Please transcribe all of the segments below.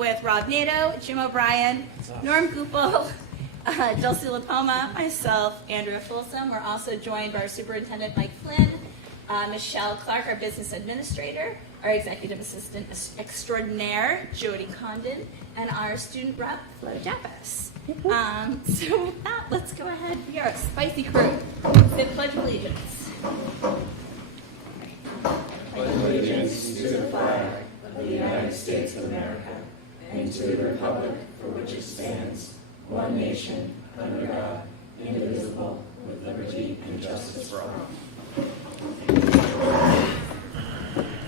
with Rob Nato, Jim O'Brien, Norm Goupel, Dulcie LaPoma, myself, Andrea Folsom. We're also joined by our superintendent, Mike Flynn, Michelle Clark, our business administrator, our executive assistant extraordinaire, Jody Condon, and our student rep, Flo Jappus. So with that, let's go ahead. We are a spicy crew. Say the Pledge of Allegiance. Pledge allegiance to the flag of the United States of America and to the republic for which it stands, one nation, under God, indivisible, with liberty and justice for all.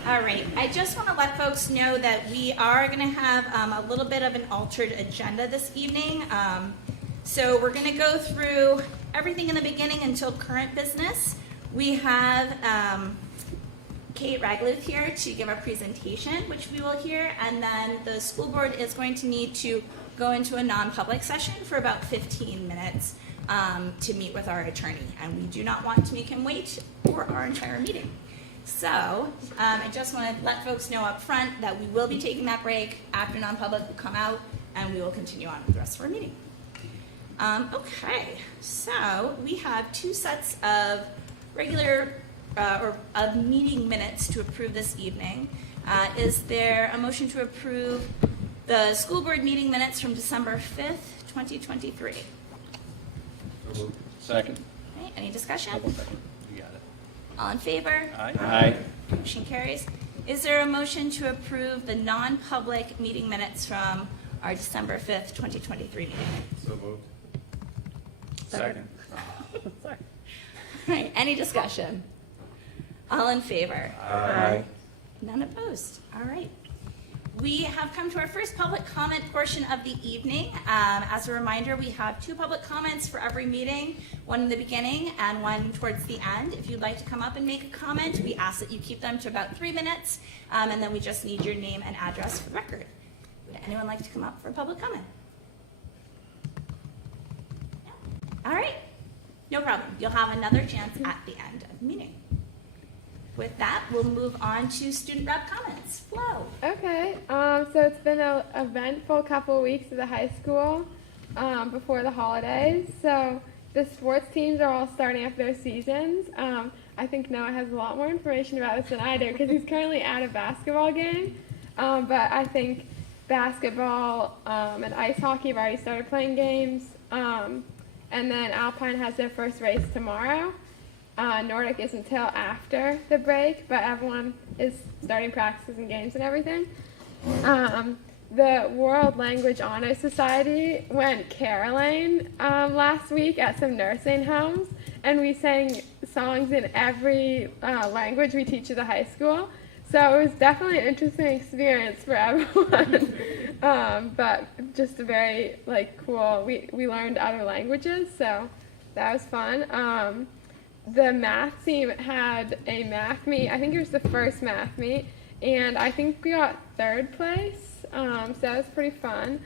All right, I just want to let folks know that we are going to have a little bit of an altered agenda this evening. So we're going to go through everything in the beginning until current business. We have Kate Ragluth here to give a presentation, which we will hear, and then the school board is going to need to go into a non-public session for about 15 minutes to meet with our attorney, and we do not want to make him wait for our entire meeting. So I just want to let folks know up front that we will be taking that break. After non-public, we'll come out and we will continue on with the rest of our meeting. Okay, so we have two sets of regular or of meeting minutes to approve this evening. Is there a motion to approve the school board meeting minutes from December 5th, 2023? Second. Okay, any discussion? You got it. All in favor? Aye. Motion carries. Is there a motion to approve the non-public meeting minutes from our December 5th, 2023 meeting? So moved. Second. Sorry. All right, any discussion? All in favor? Aye. None opposed. All right. We have come to our first public comment portion of the evening. As a reminder, we have 2 public comments for every meeting, one in the beginning and one towards the end. If you'd like to come up and make a comment, we ask that you keep them to about 3 minutes, and then we just need your name and address for the record. Would anyone like to come up for a public comment? No? All right. No problem. You'll have another chance at the end of the meeting. With that, we'll move on to student rep comments. Flo. Okay, so it's been an eventful couple of weeks at the high school before the holidays. So the sports teams are all starting up their seasons. I think Noah has a lot more information about this than I do because he's currently at a basketball game. But I think basketball and ice hockey have already started playing games. And then Alpine has their first race tomorrow. Nordic is until after the break, but everyone is starting practices and games and everything. The World Language Honor Society went caroling last week at some nursing homes, and we sang songs in every language we teach at the high school. So it was definitely an interesting experience for everyone, but just a very cool. We learned other languages, so that was fun. The math team had a math meet. I think it was the first math meet, and I think we got 3rd place, so that was pretty fun.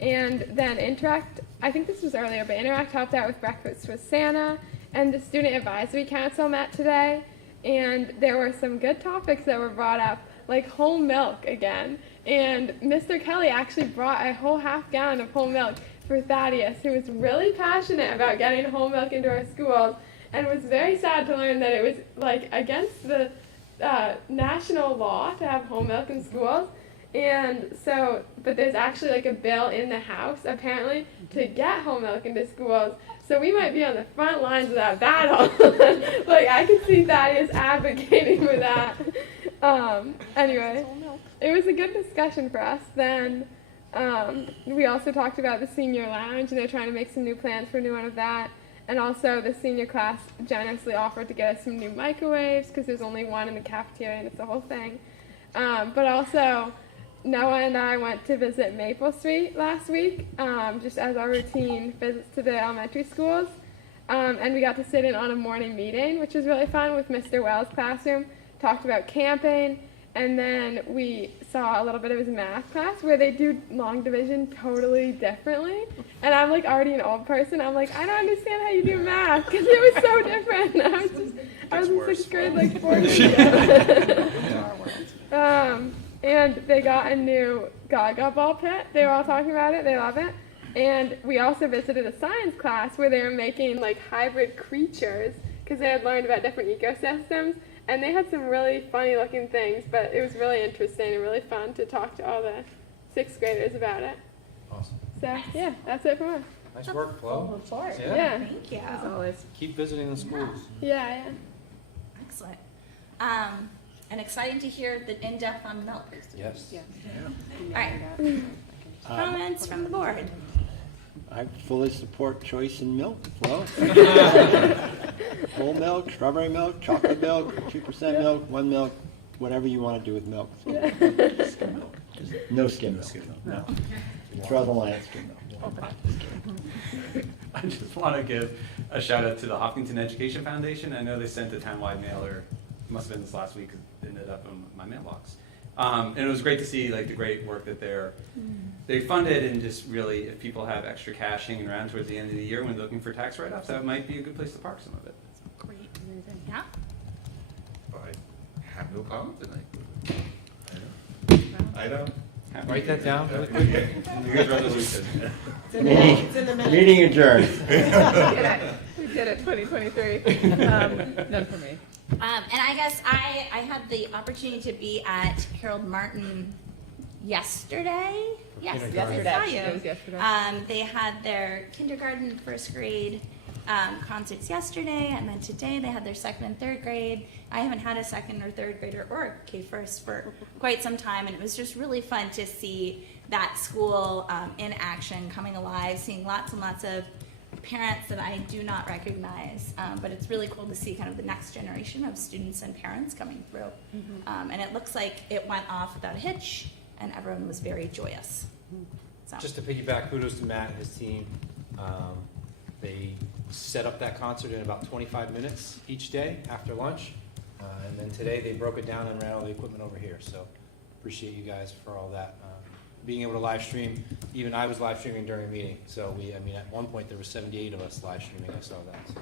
And then Interact, I think this was earlier, but Interact helped out with Breakfast with Santa, and the Student Advisory Council met today, and there were some good topics that were brought up, like whole milk again. And Mr. Kelly actually brought a whole half gallon of whole milk for Thaddeus, who was really passionate about getting whole milk into our schools. And it was very sad to learn that it was against the national law to have whole milk in schools. And so, but there's actually a bill in the House apparently to get whole milk into schools. So we might be on the front lines of that battle. I could see Thaddeus advocating for that. Anyway, it was a good discussion for us. Then we also talked about the senior lounge, and they're trying to make some new plans for a new one of that. And also the senior class generously offered to get us some new microwaves because there's only one in the cafeteria and it's the whole thing. But also Noah and I went to visit Maple Street last week, just as our routine visits to the elementary schools. And we got to sit in on a morning meeting, which was really fun with Mr. Wells' classroom, talked about camping, and then we saw a little bit of his math class where they do long division totally differently. And I'm already an old person. I'm I don't understand how you do math because it was so different. I was in 6th grade 4 years ago. And they got a new Gaga ball pit. They were all talking about it. They love it. And we also visited a science class where they were making like hybrid creatures because they had learned about different ecosystems. And they had some really funny looking things, but it was really interesting and really fun to talk to all the 6th graders about it. Awesome. So yeah, that's it from us. Nice work, Flo. report. Yeah. Thank you. As always. Keep visiting the schools. Yeah. Excellent. And exciting to hear the in-depth on milk. Yes. Yeah. All right. Comments from the board. I fully support choice in milk as well. Whole milk, strawberry milk, chocolate milk, 2% milk, 1 milk, whatever you want to do with milk. Skim milk. No skim milk. No. Throw the line at skim milk. I just want to give a shout out to the Hopkinton Education Foundation. I know they sent a townwide mailer, must have been this last week, 'cause it ended up in my mailbox. And it was great to see like the great work that they funded, and just really, if people have extra cash hanging around towards the end of the year when they're looking for tax write-offs, that might be a good place to park some of it. Great. Yeah. I have no comment tonight. I don't. Write that down. You guys resolution. Meeting adjourned. We did it, 2023. None for me. And I guess I had the opportunity to be at Harold Martin yesterday. Yes, Yesterday. I saw you. It was yesterday. They had their kindergarten, first grade concerts yesterday, and then today they had their 2nd and 3rd grade. I haven't had a 2nd or 3rd grader or K-1 for quite some time, and it was just really fun to see that school in action, coming alive, seeing lots and lots of parents that I do not recognize, but it's really cool to see kind of the next generation of students and parents coming through. And it looks like it went off without a hitch, and everyone was very joyous. So. Just to piggyback, kudos to Matt and his team. They set up that concert in about 25 minutes each day after lunch. And then today they broke it down and ran all the equipment over here. So appreciate you guys for all that. Being able to live stream, even I was live streaming during a meeting. So at one point there were 78 of us live streaming. I saw that. So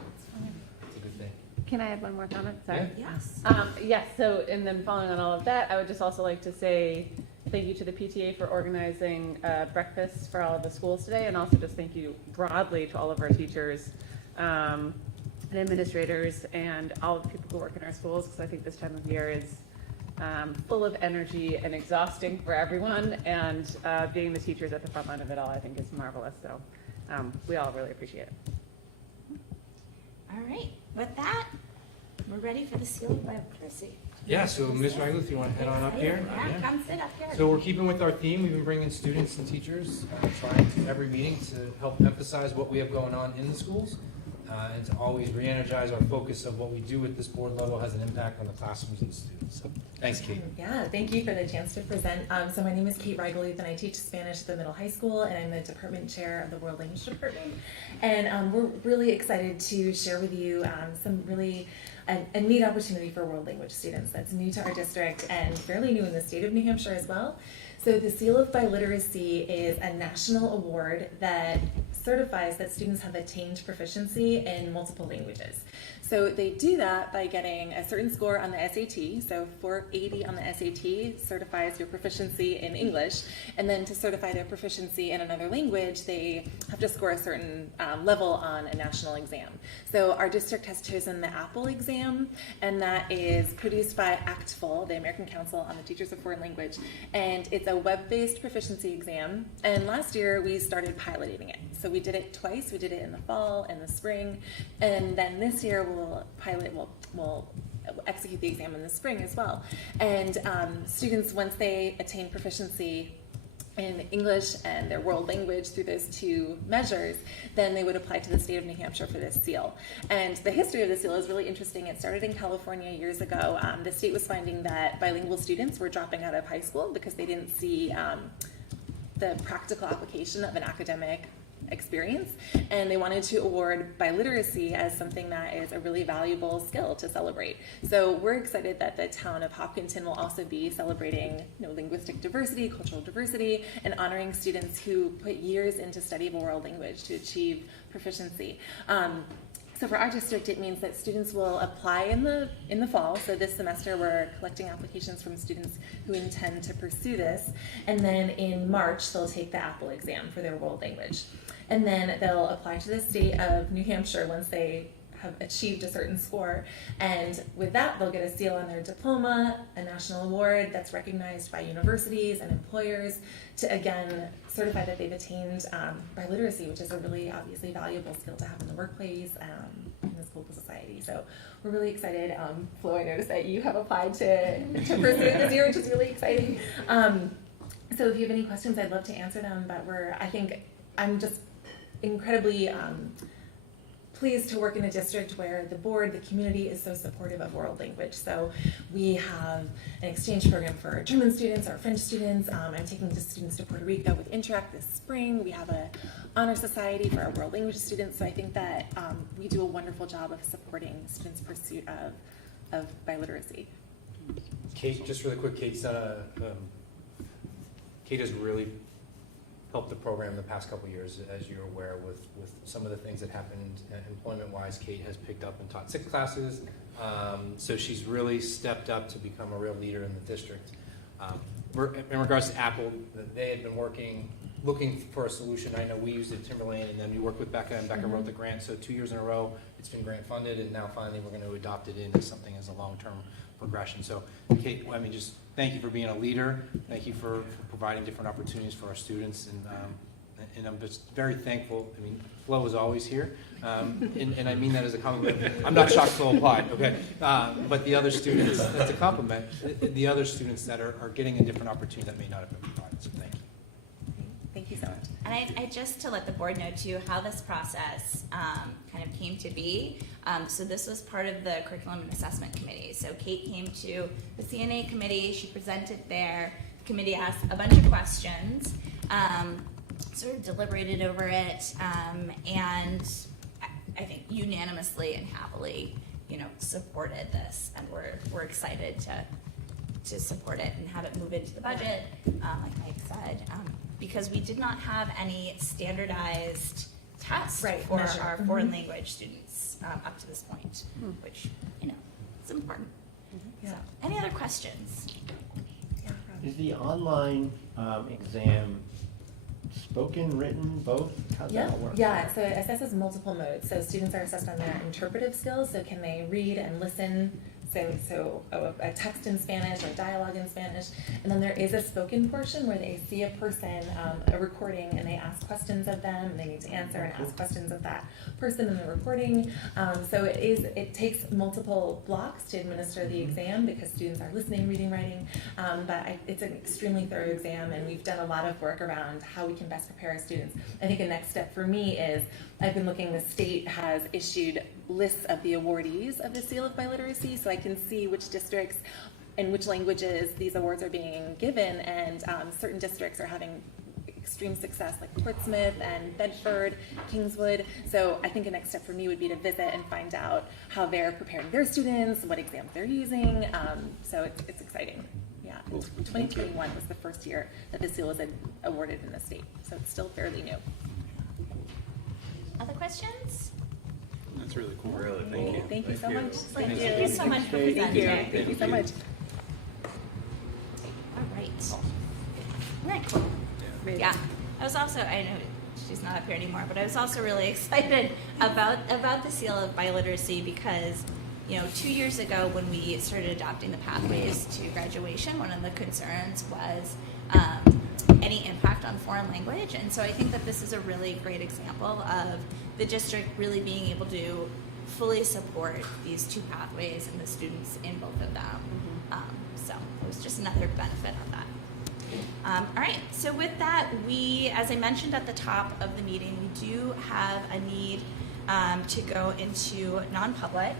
it's a good thing. Can I add one more comment? Sorry. Yes. Yes, so, and then following on all of that, I would just also like to say thank you to the PTA for organizing breakfast for all of the schools today, and also just thank you broadly to all of our teachers and administrators and all of the people who work in our schools, because I think this time of year is full of energy and exhausting for everyone, and being the teachers at the front line of it all, I think is marvelous, so we all really appreciate it. All right. With that, we're ready for the seal of biodiversity. Yeah, so Ms. Raglu, if you want to head on up here. Yeah, come sit up here. So we're keeping with our theme. We've been bringing students and teachers, trying to every meeting to help emphasize what we have going on in the schools, and to always re-energize our focus of what we do at this board level has an impact on the classrooms and the students. So, thanks, Kate. Yeah, thank you for the chance to present. So my name is Kate Reigeluth, and I teach Spanish at the middle high school, and I'm the department chair of the World Language Department. And we're really excited to share with you some really a neat opportunity for world language students that's new to our district and fairly new in the state of New Hampshire as well. So the Seal of Biliteracy is a national award that certifies that students have attained proficiency in multiple languages. So they do that by getting a certain score on the SAT. So 480 on the SAT certifies your proficiency in English. And then to certify their proficiency in another language, they have to score a certain level on a national exam. So our district has chosen the APPLE exam, and that is produced by ACTFL, the American Council on the Teachers of Foreign Language. And it's a web-based proficiency exam. And last year we started piloting it. So we did it twice. We did it in the fall and the spring. And then this year we'll execute the exam in the spring as well. And students, once they attain proficiency in English and their world language through those two measures, then they would apply to the state of New Hampshire for this seal. And the history of the seal is really interesting. It started in California years ago. The state was finding that bilingual students were dropping out of high school because they didn't see the practical application of an academic experience, and they wanted to award biliteracy as something that is a really valuable skill to celebrate. So we're excited that the town of Hopkinton will also be celebrating linguistic diversity, cultural diversity, and honoring students who put years into study of a world language to achieve proficiency. So for our district, it means that students will apply in the fall. So this semester, we're collecting applications from students who intend to pursue this. And then in March, they'll take the APPLE exam for their world language. And then they'll apply to the state of New Hampshire once they have achieved a certain score. And with that, they'll get a seal on their diploma, a national award that's recognized by universities and employers to, again, certify that they've attained biliteracy, which is a really obviously valuable skill to have in the workplace, in the school society. So we're really excited. Flo, I noticed that you have applied to pursue it this year, which is really exciting. So if you have any questions, I'd love to answer them, but I'm just incredibly pleased to work in a district where the board, the community is so supportive of world language. So we have an exchange program for our German students, our French students. I'm taking the students to Puerto Rico with Interact this spring. We have an honor society for our world language students. So I think that we do a wonderful job of supporting students' pursuit of biliteracy. Kate, just really quick, Kate has really helped the program the past couple of years, as you're aware, with some of the things that happened employment-wise. Kate has picked up and taught 6 classes, so she's really stepped up to become a real leader in the district. In regards to Apple, they had been looking for a solution. I know we used it at Timberlane, and then we worked with Becca, and Becca wrote the grant, so 2 years in a row, it's been grant funded, and now finally we're going to adopt it in as something as a long-term progression. So, Kate, I mean, just thank you for being a leader. Thank you for providing different opportunities for our students, and I'm just very thankful. I mean, Flo is always here, and I mean that as a compliment. I'm not shocked Flo applied, okay? But the other students, that's a compliment. The other students that are getting a different opportunity that may not have been provided. So thank you. Thank you so much. And I just to let the board know too how this process kind of came to be. So this was part of the curriculum and assessment committee. So Kate came to the CNA committee. She presented there. The committee asked a bunch of questions, sort of deliberated over it, and I think unanimously and happily, supported this. And we're excited to support it and have it move into the budget, like Mike said. Because we did not have any standardized tests for our foreign language students up to this point, which, it's important. Yeah. So, any other questions? Yeah, Is the online exam spoken, written, both? How's that all work? Yeah, so it assesses multiple modes. So students are assessed on their interpretive skills, so can they read and listen, so a text in Spanish or dialogue in Spanish, and then there is a spoken portion where they see a person, a recording, and they ask questions of them, and they need to answer and ask questions of that person in the recording. So it takes multiple blocks to administer the exam because students are listening, reading, writing, but it's an extremely thorough exam, and we've done a lot of work around how we can best prepare our students. I think a next step for me is I've been looking, the state has issued lists of the awardees of the Seal of Biliteracy, so I can see which districts in which languages these awards are being given, and certain districts are having extreme success, like Portsmouth and Bedford, Kingswood. So I think a next step for me would be to visit and find out how they're preparing their students, what exams they're using. So it's exciting. Yeah, Cool. 2021 was the first year that the seal was awarded in the state, so it's still fairly new. Other questions? That's really cool. Really, thank you. Thank you so much. Thank you so much for presenting. Thank you so much. All right. Isn't that cool? Yeah. I know she's not up here anymore, but I was also really excited about the Seal of Biliteracy because, 2 years ago when we started adopting the pathways to graduation, one of the concerns was any impact on foreign language. And so I think that this is a really great example of the district really being able to fully support these 2 pathways and the students in both of them. So it was just another benefit of that. All right, so with that, as I mentioned at the top of the meeting, we do have a need to go into non-public.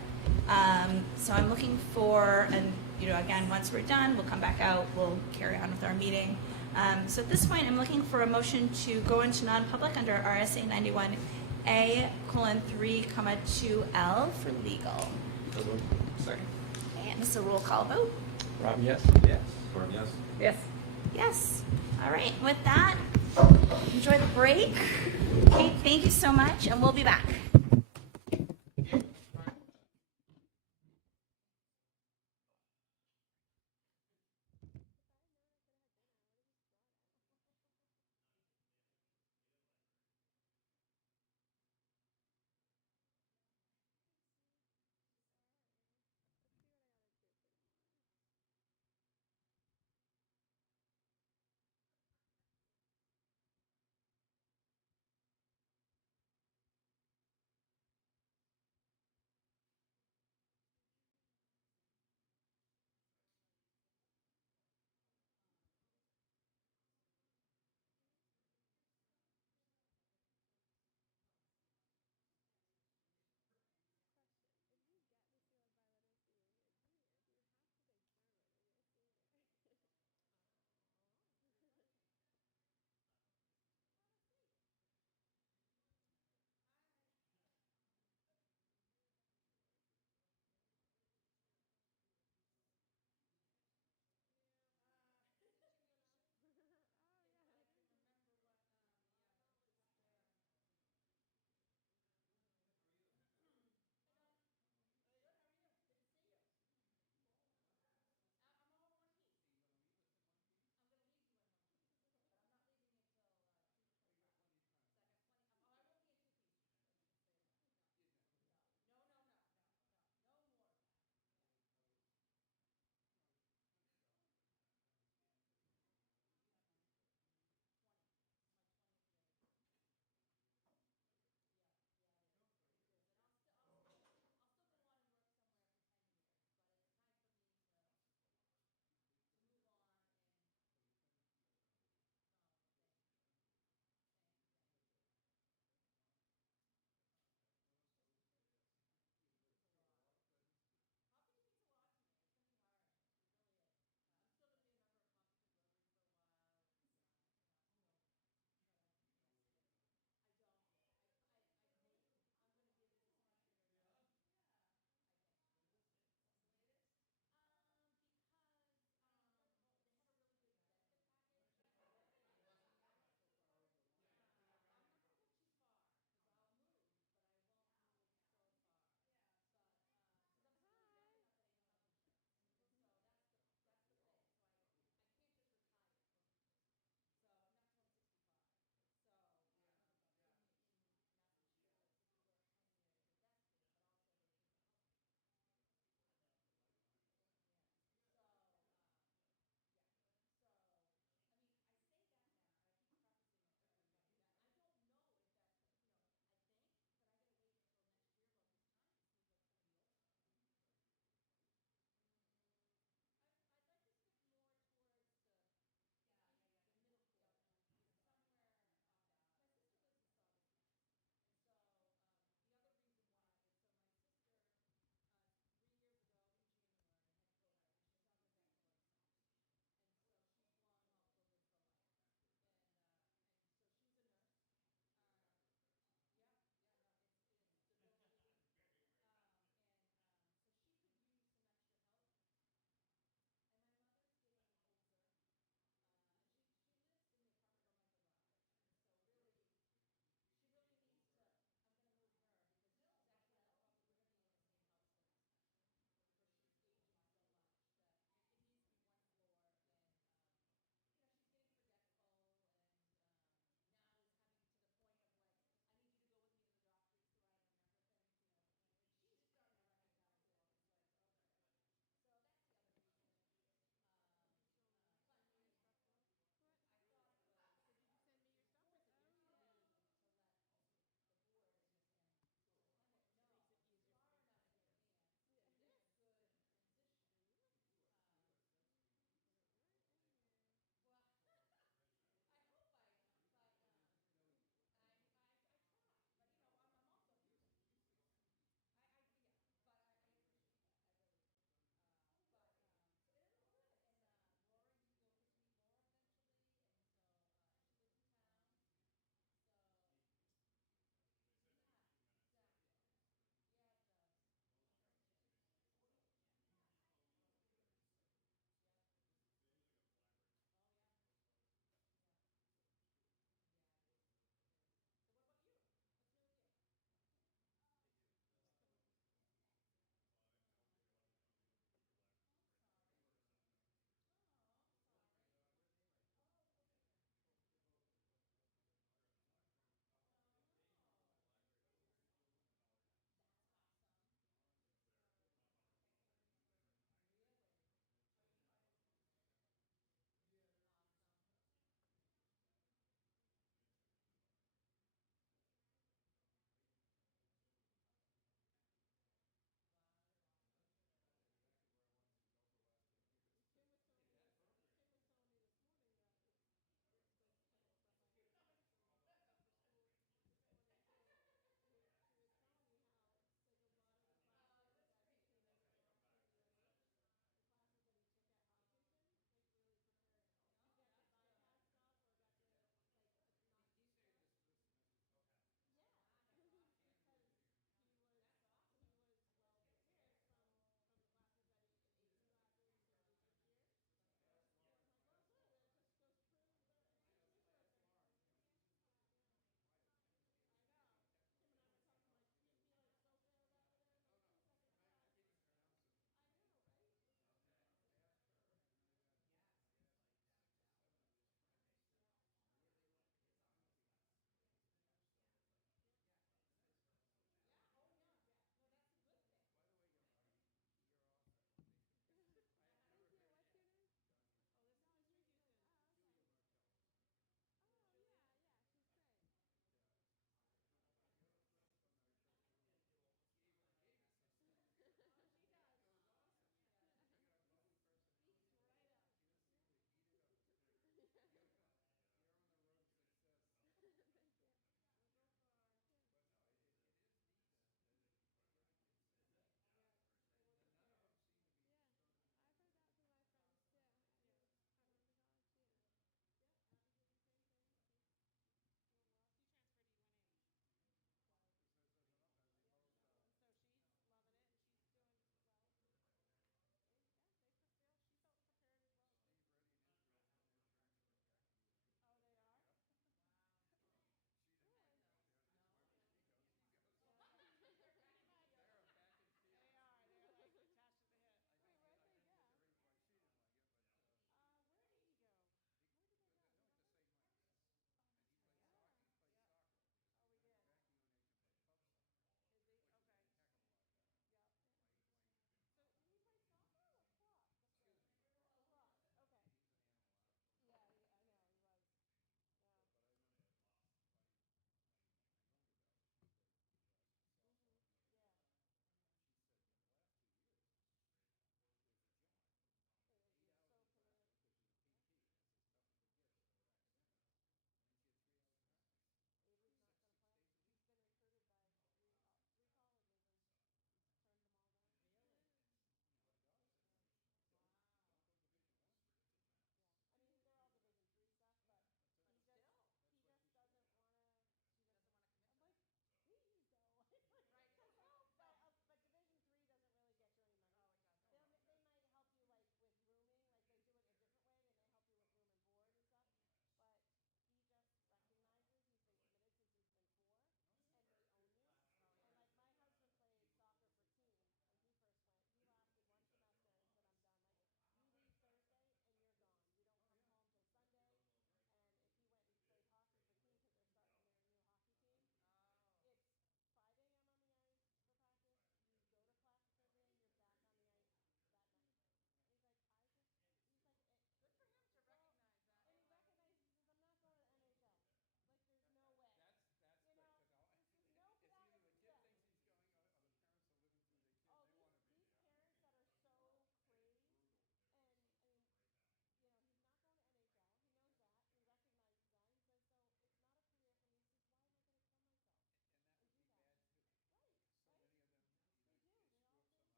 So I'm looking for, and again, once we're done, we'll come back out, we'll carry on with our meeting. So at this point, I'm looking for a motion to go into non-public under RSA 91A:3, 2L for legal. Second. And this is a roll call vote. Rob, yes? Yes. Gordon, yes. Yes. Yes. All right. With that, enjoy the break. Kate, thank you so much, and we'll be back.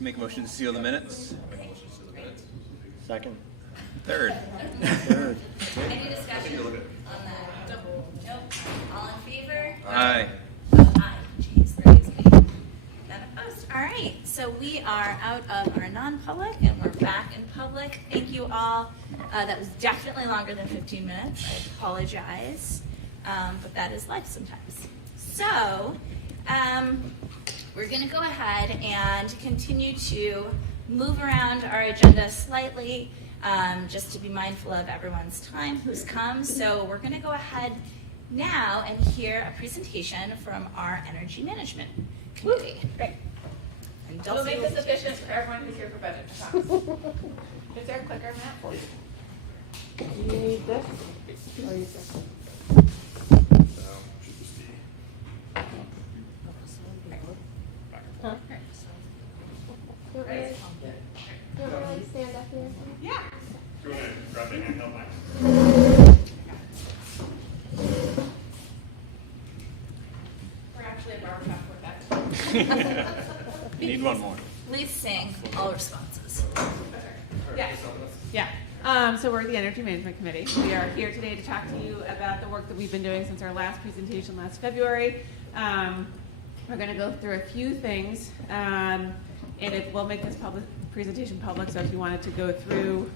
Make a motion to seal the minutes. Second. Third. Third. Any discussion on that? Nope. All in favor? Aye. Aye. Jeez, that is me. None opposed. All right, so we are out of our non-public and we're back in public. Thank you all. That was definitely longer than 15 minutes. I apologize, but that is life sometimes. So we're going to go ahead and continue to move around our agenda slightly, just to be mindful of everyone's time who's come. So we're going to go ahead now and hear a presentation from our Energy Management Committee. Great. And We'll make Dulcie this efficient for everyone who's here for budget talks. Is there a clicker, Matt? Do you need this? Or use this? Huh? Do you want me to like stand up here? Yeah. We're actually a barbershop with that. Need one more. please sing all responses. Yeah. Yeah. So we're the Energy Management Committee. We are here today to talk to you about the work that we've been doing since our last presentation last February. We're going to go through a few things, and we'll make this presentation public, so if you wanted to go through,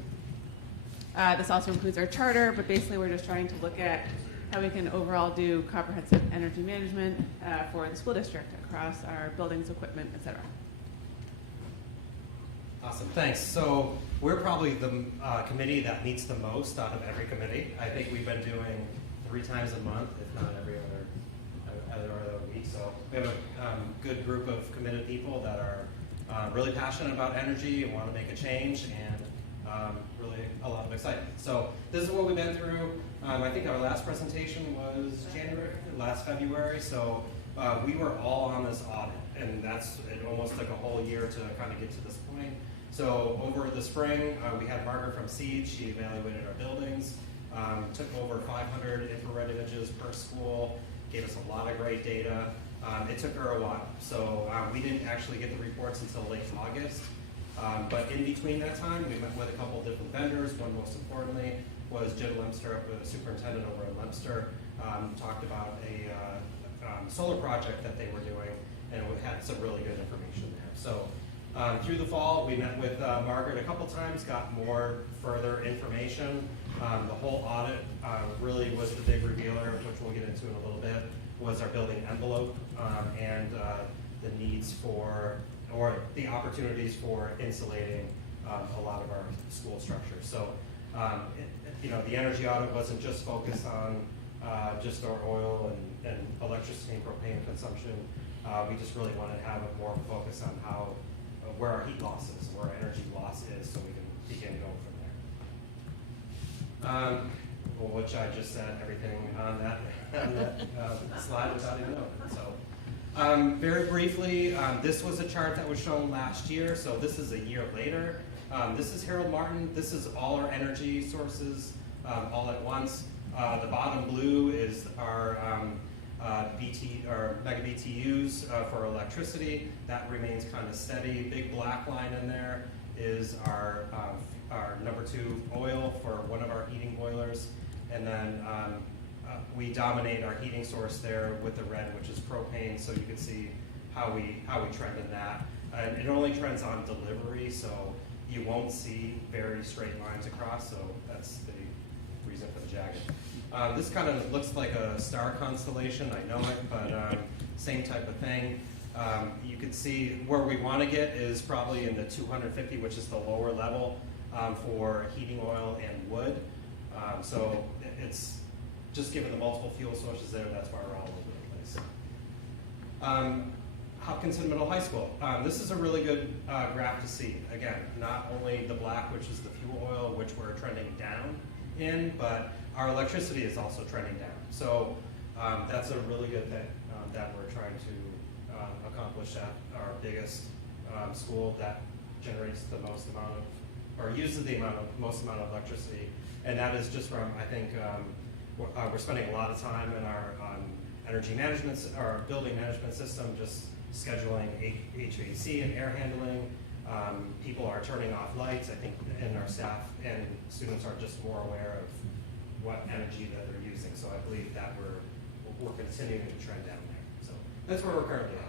this also includes our charter, but basically we're just trying to look at how we can overall do comprehensive energy management for the school district across our buildings, equipment, et cetera. Awesome, thanks. So we're probably the committee that meets the most out of every committee. I think we've been doing 3 times a month, if not every other week. So we have a good group of committed people that are really passionate about energy and want to make a change, and really a lot of excitement. So this is what we've been through. I think our last presentation was last February. So we were all on this audit, and it almost took a whole year to kind of get to this point. So over the spring, we had Margaret from SEED. She evaluated our buildings, took over 500 infrared images per school, gave us a lot of great data. It took her a while. So we didn't actually get the reports until late August. But in between that time, we met with a couple of different vendors. One, most importantly, was Jim Lemster, the superintendent over at Lemster, talked about a solar project that they were doing, and we had some really good information there. So through the fall, we met with Margaret a couple times, got more further information. The whole audit really was the big revealer, which we'll get into in a little bit, was our building envelope and the needs for, or the opportunities for insulating a lot of our school structures. So, the energy audit wasn't just focused on just our oil and electricity and propane consumption. We just really wanted to have a more focus on where our heat loss is, where our energy loss is, so we can begin going from there. Which I just said everything on that slide without even knowing it. So, very briefly, this was a chart that was shown last year, so this is a year later. This is Harold Martin. This is all our energy sources all at once. The bottom blue is our mega BTUs for electricity. That remains kind of steady. Big black line in there is our number 2 oil for one of our heating boilers. And then we dominate our heating source there with the red, which is propane, so you can see how we trend in that. And it only trends on delivery, so you won't see very straight lines across, so that's the reason for the jagged. This kind of looks like a star constellation, I know it, but same type of thing. You can see where we want to get is probably in the 250, which is the lower level for heating oil and wood. So it's just given the multiple fuel sources there, that's why we're all over the place. Hopkinton Middle High School. This is a really good graph to see. Again, not only the black, which is the fuel oil, which we're trending down in, but our electricity is also trending down. So that's a really good thing that we're trying to accomplish at our biggest school that generates the most amount of, or uses the most amount of electricity. And that is just from, I think, we're spending a lot of time in our energy management, our building management system, just scheduling HVAC and air handling, People are turning off lights, I think, and our staff and students are just more aware of what energy that they're using. So I believe that we're continuing to trend down there. So that's where we're currently at.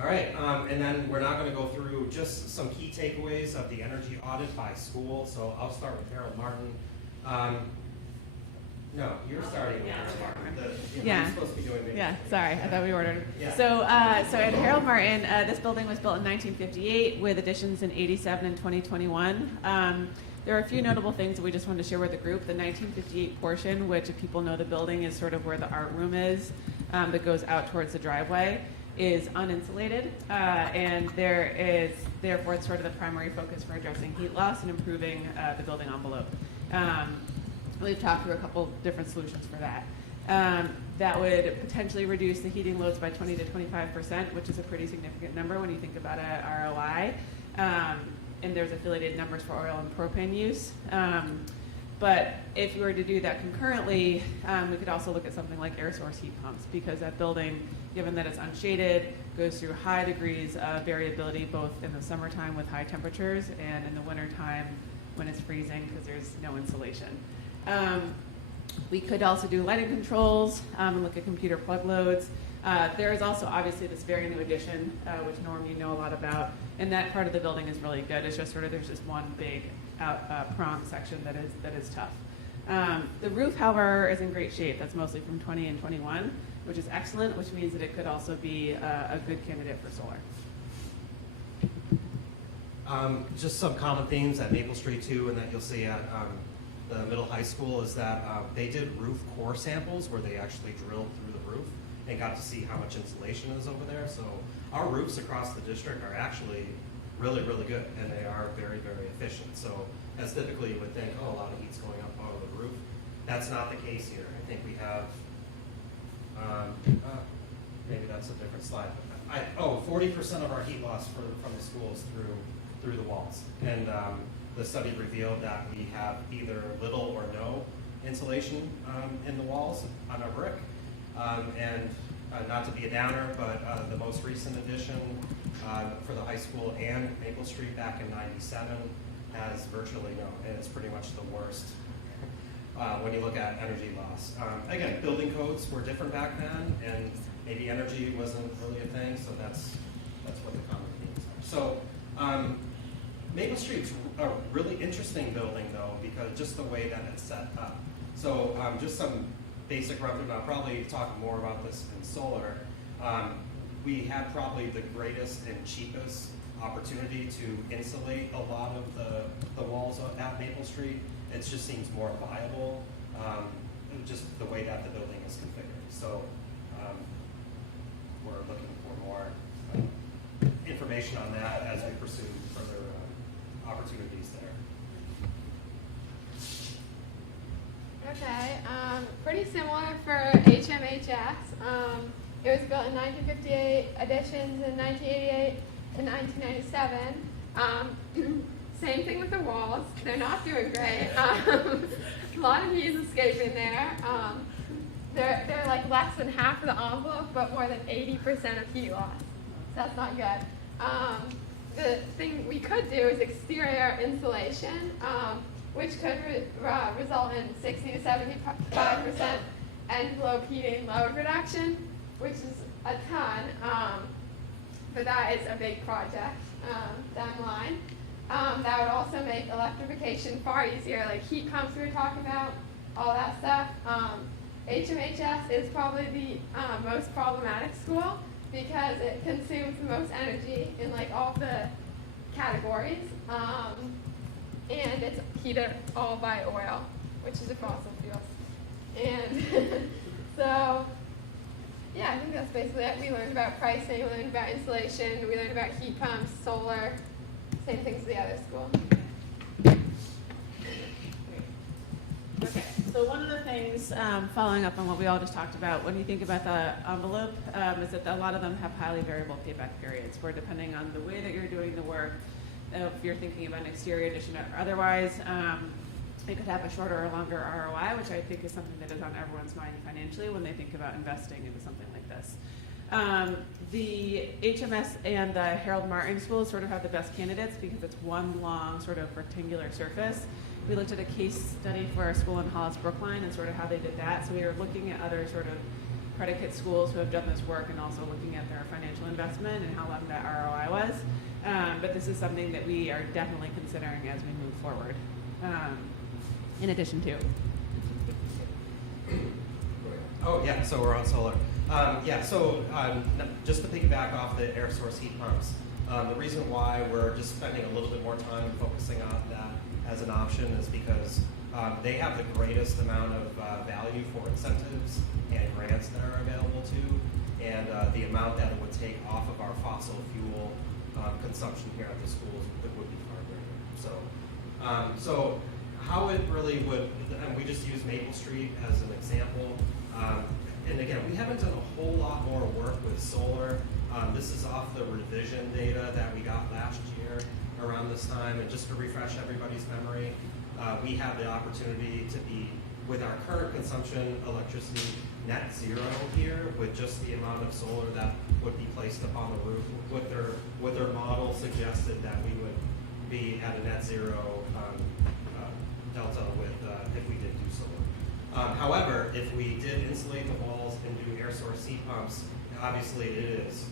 All right, and then we're now going to go through just some key takeaways of the energy audit by school. So I'll start with Harold Martin. No, you're starting with Harold Martin. Yeah. You're supposed to be doing the Yeah, sorry, I thought we ordered. Yeah. So at Harold Martin, this building was built in 1958 with additions in 87 and 2021. There are a few notable things that we just wanted to share with the group. The 1958 portion, which if people know the building is sort of where the art room is, that goes out towards the driveway, is uninsulated, and there is, therefore, it's sort of the primary focus for addressing heat loss and improving the building envelope. We've talked through a couple different solutions for that. That would potentially reduce the heating loads by 20 to 25%, which is a pretty significant number when you think about a ROI. And there's affiliated numbers for oil and propane use. But if you were to do that concurrently, we could also look at something like air source heat pumps, because that building, given that it's unshaded, goes through high degrees of variability, both in the summertime with high temperatures and in the wintertime when it's freezing because there's no insulation. We could also do lighting controls and look at computer plug loads. There is also obviously this very new addition, which Norm, you know a lot about, and that part of the building is really good. It's just sort of, there's just one big prong section that is tough. The roof, however, is in great shape. That's mostly from 20 and 21, which is excellent, which means that it could also be a good candidate for solar. Just some common themes at Maple Street too, and that you'll see at the middle high school is that they did roof core samples where they actually drilled through the roof and got to see how much insulation is over there. So our roofs across the district are actually really, really good, and they are very, very efficient. So as typically you would think, oh, a lot of heat's going up out of the roof. That's not the case here. I think we have, maybe that's a different slide. 40% of our heat loss from the schools through the walls. And the study revealed that we have either little or no insulation in the walls on our brick. And not to be a downer, but the most recent addition for the high school and Maple Street back in '97 has virtually no, and it's pretty much the worst when you look at energy loss. Again, building codes were different back then, and maybe energy wasn't really a thing, so that's what the common themes are. So Maple Street's a really interesting building, though, because just the way that it's set up. So just some basic run through, and I'll probably talk more about this in solar. We have probably the greatest and cheapest opportunity to insulate a lot of the walls at Maple Street. It just seems more viable, just the way that the building is configured. So we're looking for more information on that as we pursue further opportunities there. Okay, pretty similar for HMHS. It was built in 1958, additions in 1988 and 1997. Same thing with the walls. They're not doing great. A lot of heat is escaping there. They're like less than half of the envelope, but more than 80% of heat loss. So that's not good. The thing we could do is exterior insulation, which could result in 60 to 75% envelope heating load reduction, which is a ton, but that is a big project down the line. That would also make electrification far easier, like heat pumps we were talking about, all that stuff. HMHS is probably the most problematic school because it consumes the most energy in like all the categories. And it's heated all by oil, which is a fossil fuel. And so, yeah, I think that's basically it. We learned about pricing, we learned about insulation, we learned about heat pumps, solar, same things as the other school. Okay, so one of the things, following up on what we all just talked about, when you think about the envelope, is that a lot of them have highly variable payback periods, where depending on the way that you're doing the work, if you're thinking about an exterior addition or otherwise, it could have a shorter or longer ROI, which I think is something that is on everyone's mind financially when they think about investing into something like this. The HMS and the Harold Martin schools sort of have the best candidates because it's one long sort of rectangular surface. We looked at a case study for our school in Hollis Brookline and sort of how they did that. So we were looking at other sort of predicate schools who have done this work and also looking at their financial investment and how long that ROI was. But this is something that we are definitely considering as we move forward. In addition to. Oh, yeah, so we're on solar. Just to piggyback off the air source heat pumps, the reason why we're just spending a little bit more time focusing on that as an option is because they have the greatest amount of value for incentives and grants that are available to, and the amount that it would take off of our fossil fuel consumption here at the schools would be far greater. So how it really would, and we just use Maple Street as an example. And again, we haven't done a whole lot more work with solar. This is off the revision data that we got last year around this time. And just to refresh everybody's memory, we have the opportunity to be, with our current consumption, electricity net zero here with just the amount of solar that would be placed upon the roof. What their model suggested that we would be at a net zero delta with if we did do solar. However, if we did insulate the walls and do air source heat pumps, obviously it is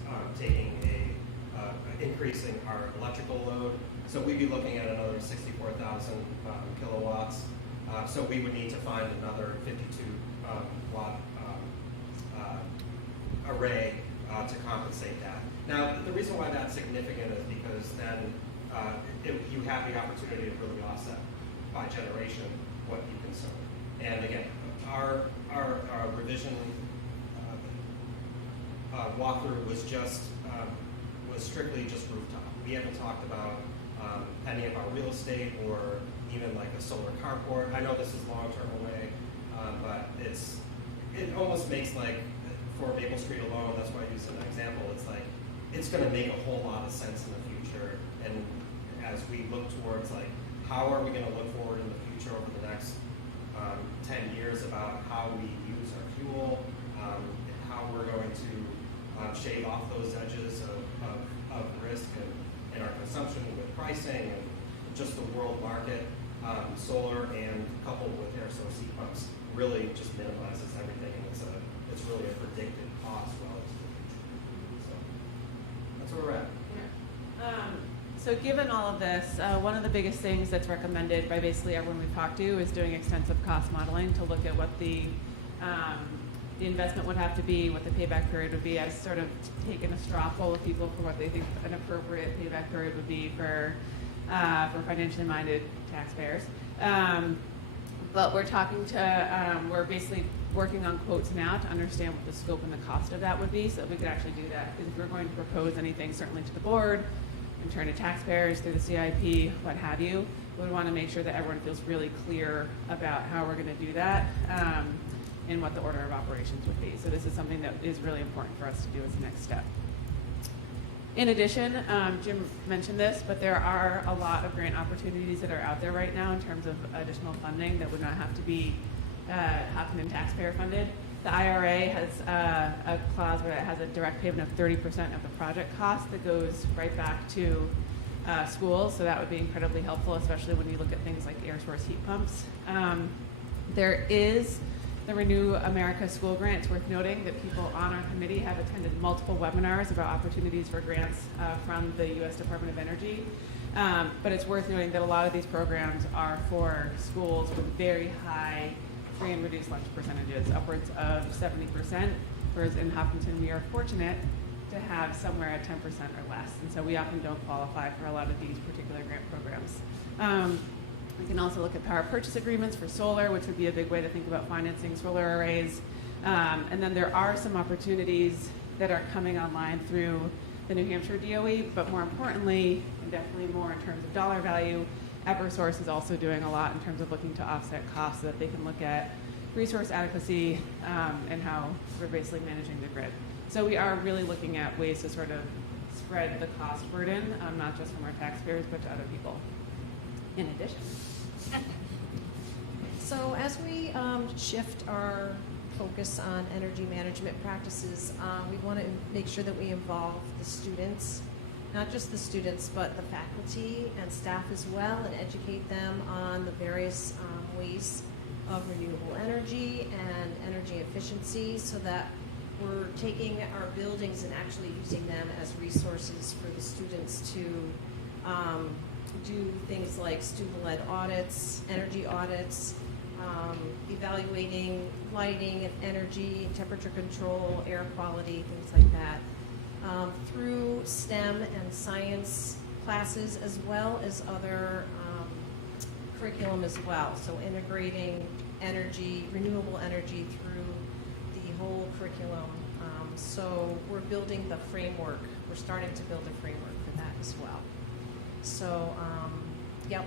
increasing our electrical load. So we'd be looking at another 64,000 kilowatts. So we would need to find another 52 watt array to compensate that. Now, the reason why that's significant is because then you have the opportunity to really offset by generation what you consume. And again, our revision walkthrough was strictly just rooftop. We haven't talked about any of our real estate or even like a solar carport. I know this is long-term away, but it almost makes like, for Maple Street alone, that's why I use an example, it's going to make a whole lot of sense in the future. And as we look towards like, how are we going to look forward in the future over the next 10 years about how we use our fuel, and how we're going to shave off those edges of risk in our consumption with pricing and just the world market. Solar and coupled with air source heat pumps really just minimizes everything, and it's really a predicted cost relative to the future. So that's where we're at. So given all of this, one of the biggest things that's recommended by basically everyone we've talked to is doing extensive cost modeling to look at what the investment would have to be, what the payback period would be. I've sort of taken a straw poll of people for what they think an appropriate payback period would be for financially minded taxpayers. But we're talking to, we're basically working on quotes now to understand what the scope and the cost of that would be so that we could actually do that. Because if we're going to propose anything, certainly to the board, in turn to taxpayers through the CIP, what have you, we would want to make sure that everyone feels really clear about how we're going to do that and what the order of operations would be. So this is something that is really important for us to do as the next step. In addition, Jim mentioned this, but there are a lot of grant opportunities that are out there right now in terms of additional funding that would not have to be Hopkinton taxpayer funded. The IRA has a clause where it has a direct payment of 30% of the project cost that goes right back to schools, so that would be incredibly helpful, especially when you look at things like air source heat pumps. There is the Renew America School Grant. It's worth noting that people on our committee have attended multiple webinars about opportunities for grants from the U.S. Department of Energy. But it's worth noting that a lot of these programs are for schools with very high free and reduced lunch percentages, upwards of 70%, whereas in Hopkinton we are fortunate to have somewhere at 10% or less. And so we often don't qualify for a lot of these particular grant programs. We can also look at power purchase agreements for solar, which would be a big way to think about financing solar arrays. And then there are some opportunities that are coming online through the New Hampshire DOE, but more importantly, and definitely more in terms of dollar value, Eversource is also doing a lot in terms of looking to offset costs so that they can look at resource adequacy and how we're basically managing the grid. So we are really looking at ways to sort of spread the cost burden, not just from our taxpayers, but to other people. In addition. So as we shift our focus on energy management practices. We want to make sure that we involve the students, not just the students, but the faculty and staff as well, and educate them on the various ways of renewable energy and energy efficiency, so that we're taking our buildings and actually using them as resources for the students to do things like student-led audits, energy audits, evaluating lighting and energy, temperature control, air quality, things like that, through STEM and science classes, as well as other curriculum as well. So integrating energy, renewable energy through the whole curriculum. So we're building the framework. We're starting to build a framework for that as well. So,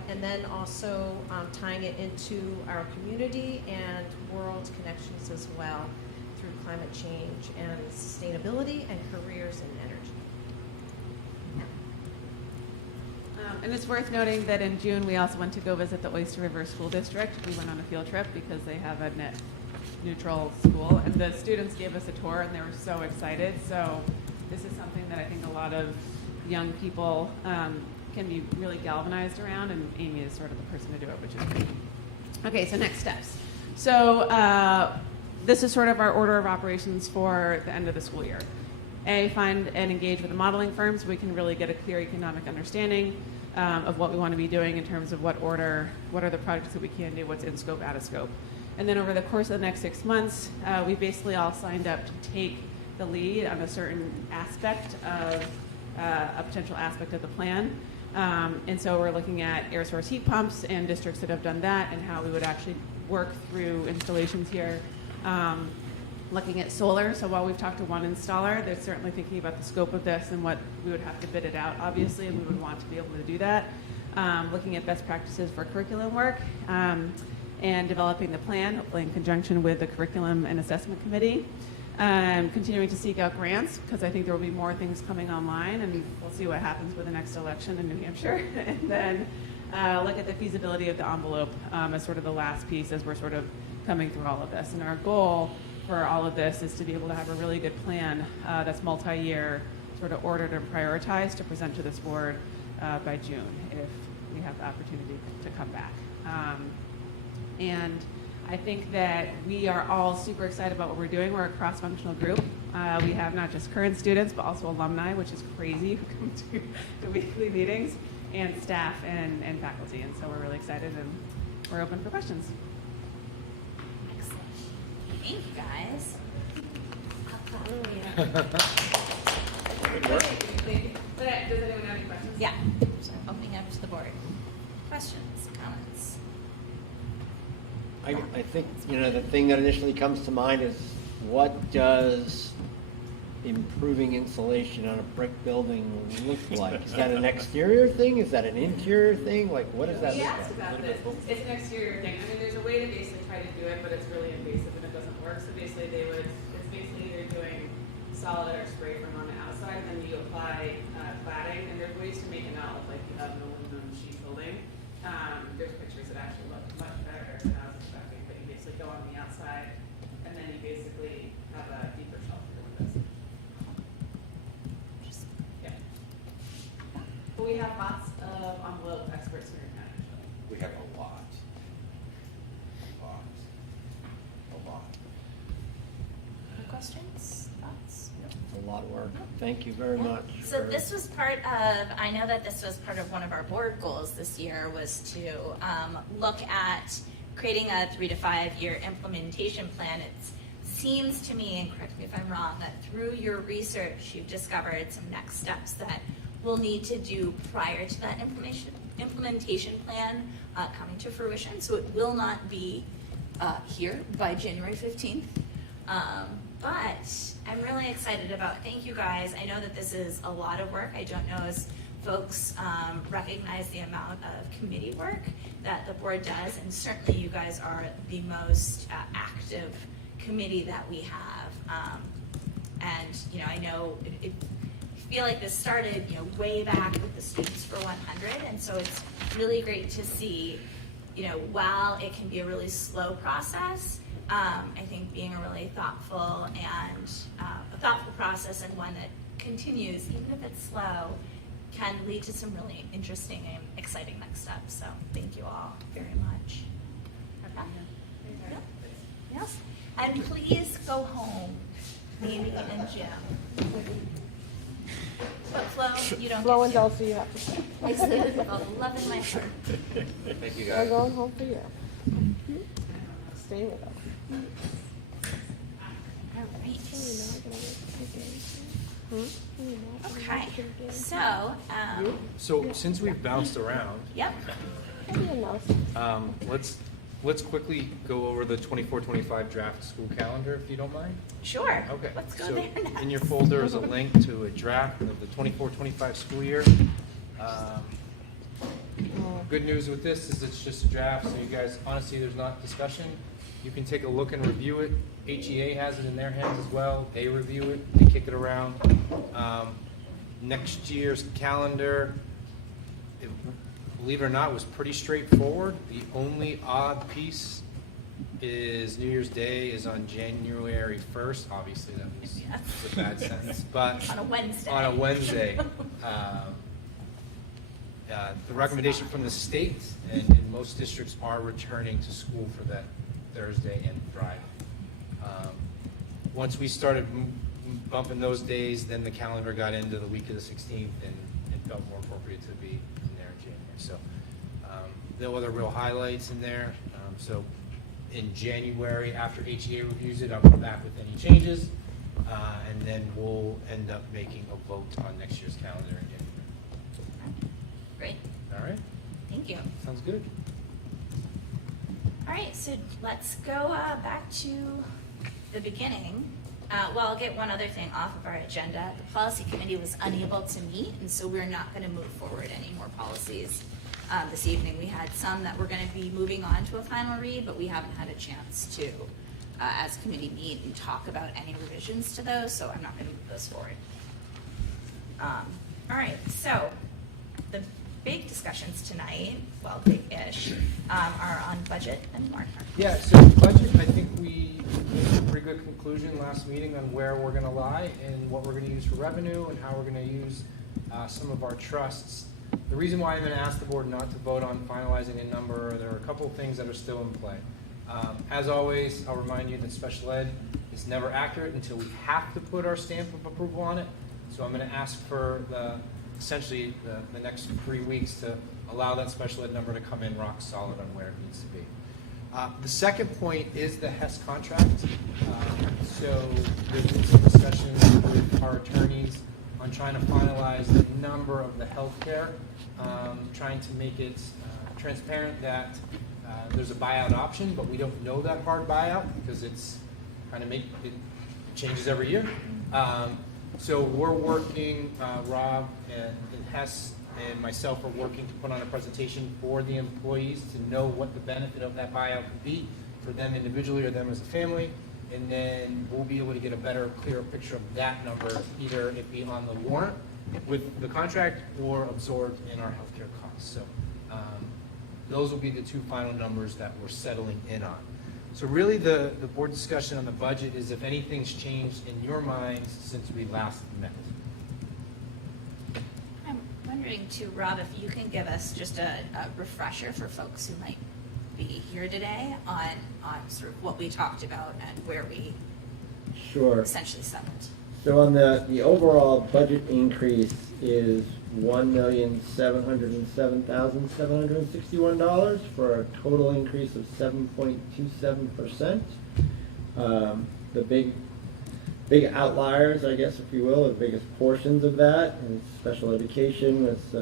and then also tying it into our community and world connections as well through climate change and sustainability and careers in energy. And it's worth noting that in June, we also went to go visit the Oyster River School District. We went on a field trip because they have a net neutral school, and the students gave us a tour, and they were so excited. So this is something that I think a lot of young people can be really galvanized around, and Amy is sort of the person to do it, which is great. Okay, so next steps. So this is sort of our order of operations for the end of the school year. A, find and engage with the modeling firms so we can really get a clear economic understanding of what we want to be doing in terms of what order, what are the projects that we can do, what's in scope, out of scope. And then over the course of the next 6 months, we basically all signed up to take the lead on a certain aspect of a potential aspect of the plan. And so we're looking at air source heat pumps and districts that have done that and how we would actually work through installations here. Looking at solar, so while we've talked to one installer, they're certainly thinking about the scope of this and what we would have to bid it out, obviously, and we would want to be able to do that. Looking at best practices for curriculum work and developing the plan, hopefully in conjunction with the curriculum and assessment committee. Continuing to seek out grants, because I think there will be more things coming online, and we'll see what happens with the next election in New Hampshire. And then look at the feasibility of the envelope as sort of the last piece as we're sort of coming through all of this. And our goal for all of this is to be able to have a really good plan that's multi-year, sort of ordered and prioritized to present to this board by June if we have the opportunity to come back. And I think that we are all super excited about what we're doing. We're a cross-functional group. We have not just current students, but also alumni, which is crazy, who come to the weekly meetings, and staff and faculty. And so we're really excited, and we're open for questions. Excellent. Thank you, guys. Good work. Does anyone have any questions? Yeah. So opening up to the board. Questions, comments? I think, the thing that initially comes to mind is, what does improving insulation on a brick building look like? Is that an exterior thing? Is that an interior thing? Like, what does that look Yes, like? it's an exterior thing. I mean, there's a way to basically try to do it, but it's really invasive and it doesn't work. So basically it's basically either doing solid or spray foam on the outside, and then you apply cladding, and there's ways to make it not look like you have an aluminum sheet building. There's pictures that actually look much better than I was expecting, but you basically go on the outside, and then you basically have a deeper shelter with this. Yeah. But we have lots of envelope experts here in town, actually. We have a lot. Questions, thoughts? It's a lot of work. Thank you very much. So this was part of, I know that this was part of one of our board goals this year, was to look at creating a 3 to 5 year implementation plan. It seems to me, and correct me if I'm wrong, that through your research, you've discovered some next steps that we'll need to do prior to that implementation plan coming to fruition. So it will not be here by January 15th. But I'm really excited about, thank you guys. I know that this is a lot of work. I don't know as folks recognize the amount of committee work that the board does, and certainly you guys are the most active committee that we have. And I know I feel like this started way back with the Students for 100, and so it's really great to see, while it can be a really slow process, I think being a really thoughtful and a thoughtful process, and one that continues, even if it's slow, can lead to some really interesting and exciting next steps. So thank you all very much. Okay. Yep. Yes. And please go home, Amy and Jim. But Flo, you don't Flo get and to. Dulcie, you have to stay. I say it with all the love in my heart. Thank you, We're guys. going home for you. Stay with us. All right. Okay. Okay. So, So since we've bounced around, yep. let's quickly go over the 24-25 draft school calendar, if you don't mind. Sure. Okay. Let's go So there next. in your folder is a link to a draft of the 24-25 school year. Good news with this is it's just a draft, so you guys, honestly, there's not discussion. You can take a look and review it. HEA has it in their hands as well. They review it, they kick it around. Next year's calendar, believe it or not, was pretty straightforward. The only odd piece is New Year's Day is on January 1st. Obviously, that was a bad sentence, but On a Wednesday. on a Wednesday. The recommendation from the state and most districts are returning to school for that Thursday and Friday. Once we started bumping those days, then the calendar got into the week of the 16th, and it felt more appropriate to be in there in January. So no other real highlights in there. So in January, after HEA reviews it, I'll come back with any changes, and then we'll end up making a vote on next year's calendar in January. Great. All right? Thank you. Sounds good. All right, so let's go back to the beginning. Well, I'll get one other thing off of our agenda. The policy committee was unable to meet, and so we're not going to move forward any more policies this evening. We had some that we're going to be moving on to a final read, but we haven't had a chance to, as committee, meet and talk about any revisions to those, so I'm not going to move those forward. All right, so the big discussions tonight, well, big-ish, are on budget and warrant articles. Yeah, so budget, I think we came to a pretty good conclusion last meeting on where we're gonna lie and what we're gonna use for revenue and how we're gonna use some of our trusts. The reason why I'm gonna ask the board not to vote on finalizing a number, there are a couple of things that are still in play. As always, I'll remind you that special ed is never accurate until we have to put our stamp of approval on it. So I'm gonna ask for essentially the next 3 weeks to allow that special ed number to come in rock solid on where it needs to be. The second point is the HES contract. So there's been some discussions with our attorneys on trying to finalize the number of the healthcare, trying to make it transparent that there's a buyout option, but we don't know that hard buyout because it's kind of it changes every year. So we're working, Rob and Hess and myself are working to put on a presentation for the employees to know what the benefit of that buyout could be for them individually or them as a family. And then we'll be able to get a better, clearer picture of that number, either it be on the warrant with the contract or absorbed in our healthcare costs. So those will be the two final numbers that we're settling in on. So really the board discussion on the budget is if anything's changed in your minds since we last met. I'm wondering too, Rob, if you can give us just a refresher for folks who might be here today on sort of what we talked about and where we Sure. essentially settled. So on the overall budget increase is $1,707,761 for a total increase of 7.27%. The big outliers, I guess, if you will, the biggest portions of that is special education was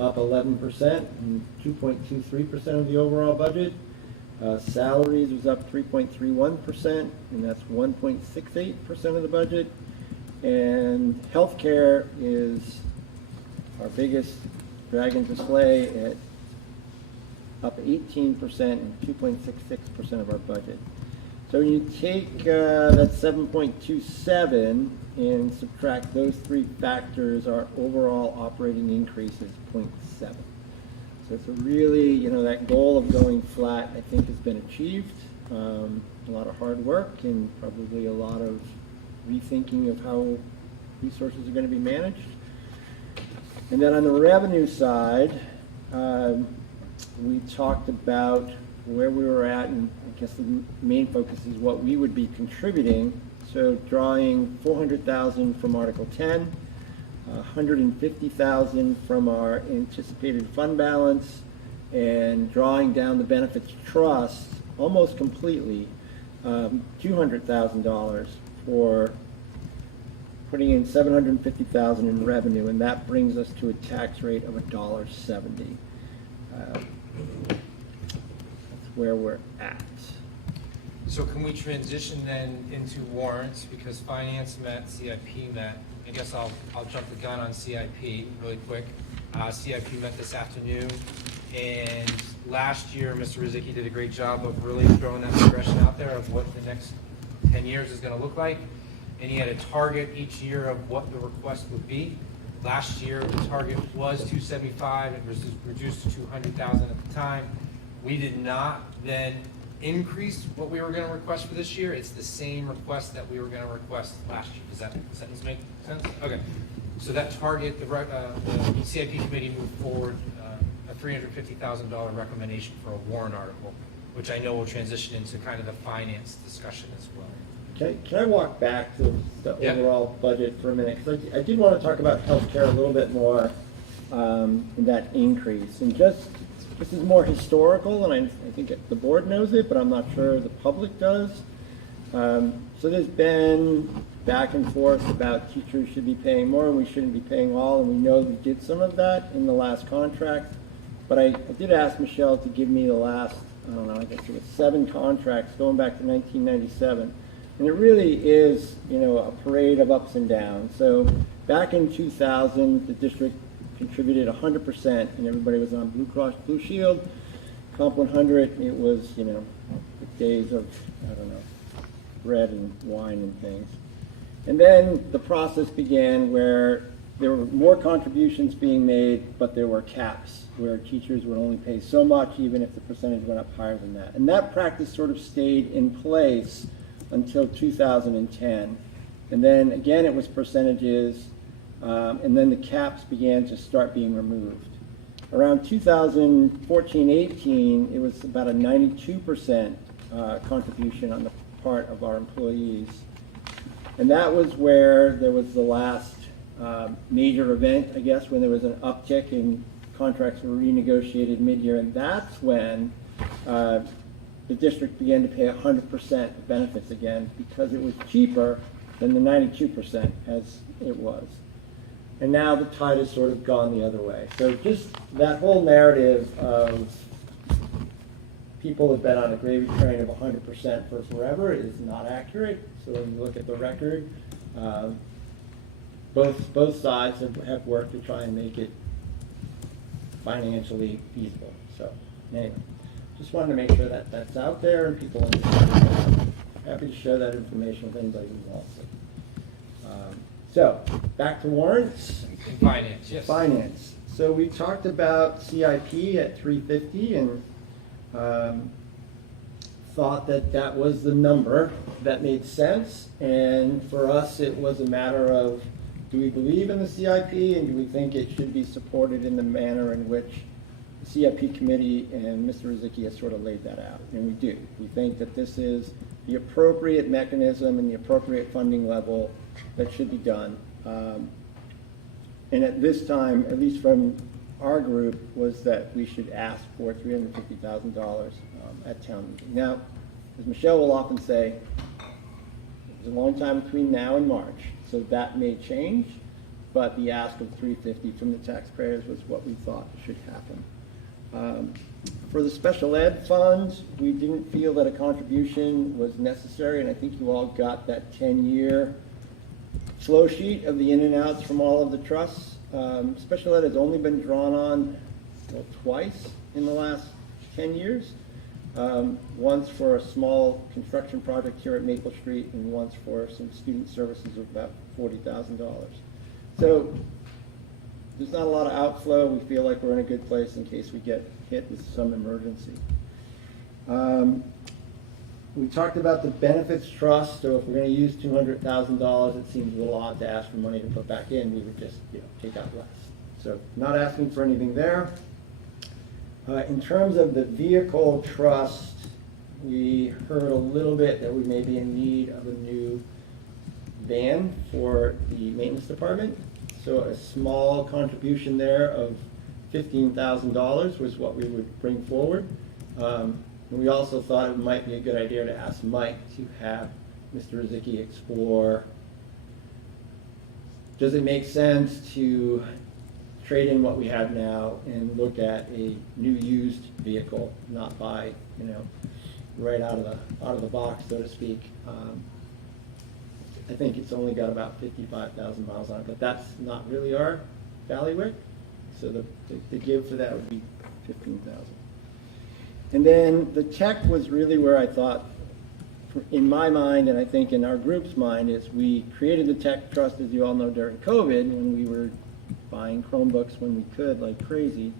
up 11% and 2.23% of the overall budget. Salaries was up 3.31%, and that's 1.68% of the budget. And healthcare is our biggest dragon to slay at up 18% and 2.66% of our budget. So when you take that 7.27 and subtract those three factors, our overall operating increase is 0.7. So it's a really, that goal of going flat, I think, has been achieved. a lot of hard work and probably a lot of rethinking of how resources are going to be managed. And then on the revenue side, we talked about where we were at, and I guess the main focus is what we would be contributing. So drawing $400,000 from Article 10, $150,000 from our anticipated fund balance, and drawing down the benefits trust almost completely, $200,000 for putting in $750,000 in revenue, and that brings us to a tax rate of $1.70. That's where we're at. So can we transition then into warrants, because finance met, CIP met? I guess I'll jump the gun on CIP really quick. CIP met this afternoon, and last year, Mr. Rizicki did a great job of really throwing that progression out there of what the next 10 years is going to look like. And he had a target each year of what the request would be. Last year, the target was 275. It was reduced to 200,000 at the time. We did not then increase what we were going to request for this year. It's the same request that we were going to request last year. Does that sentence make sense? Okay. So that target, the CIP committee moved forward a $350,000 recommendation for a warrant article, which I know will transition into kind of the finance discussion as well. Can I walk back to the Yeah. overall budget for a minute? 'Cause I did want to talk about healthcare a little bit more, in that increase. And just, this is more historical, and I think the board knows it, but I'm not sure the public does. So there's been back and forth about teachers should be paying more and we shouldn't be paying all, and we know we did some of that in the last contract. But I did ask Michelle to give me the last, I don't know, I guess it was 7 contracts going back to 1997. And it really is, a parade of ups and downs. So back in 2000, the district contributed 100%, and everybody was on Blue Cross Blue Shield. Comp 100, it was, the days of, I don't know, bread and wine and things. And then the process began where there were more contributions being made, but there were caps where teachers would only pay so much, even if the percentage went up higher than that. And that practice sort of stayed in place until 2010. And then again, it was percentages, and then the caps began to start being removed. Around 2014-18, it was about a 92% contribution on the part of our employees. And that was where there was the last major event, I guess, when there was an uptick and contracts were renegotiated mid-year, and that's when the district began to pay 100% of benefits again, because it was cheaper than the 92% as it was. And now the tide has sort of gone the other way. So just that whole narrative of people have been on a gravy train of 100% for forever is not accurate. So when you look at the record, both sides have worked to try and make it financially feasible. So anyway, just wanted to make sure that that's out there and people understand. Happy to share that information with anybody who wants it. So back to warrants. In finance, yes. Finance. So we talked about CIP at 350 and thought that that was the number that made sense. And for us, it was a matter of, do we believe in the CIP and do we think it should be supported in the manner in which the CIP committee and Mr. Rizicki has sort of laid that out? And we do. We think that this is the appropriate mechanism and the appropriate funding level that should be done. And at this time, at least from our group, was that we should ask for $350,000 at town meeting. Now, as Michelle will often say, there's a long time between now and March, so that may change, but the ask of $350,000 from the taxpayers was what we thought should happen. For the special ed funds, we didn't feel that a contribution was necessary, and I think you all got that 10-year flow sheet of the in and outs from all of the trusts. Special ed has only been drawn on twice in the last 10 years. Once for a small construction project here at Maple Street, and once for some student services of about $40,000. So there's not a lot of outflow. We feel like we're in a good place in case we get hit with some emergency. We talked about the benefits trust, so if we're gonna use $200,000, it seems a little odd to ask for money to put back in, we would just, take out less. So not asking for anything there. In terms of the vehicle trust, we heard a little bit that we may be in need of a new van for the maintenance department. So a small contribution there of $15,000 was what we would bring forward. And we also thought it might be a good idea to ask Mike to have Mr. Rizicki explore, does it make sense to trade in what we have now and look at a new used vehicle, not buy, right out of the box, so to speak. I think it's only got about 55,000 miles on it, but that's not really our bailiwick. So the give for that would be 15,000. And then the tech was really where I thought, in my mind, and I think in our group's mind, is we created the tech trust, as you all know, during COVID, when we were buying Chromebooks when we could, like crazy,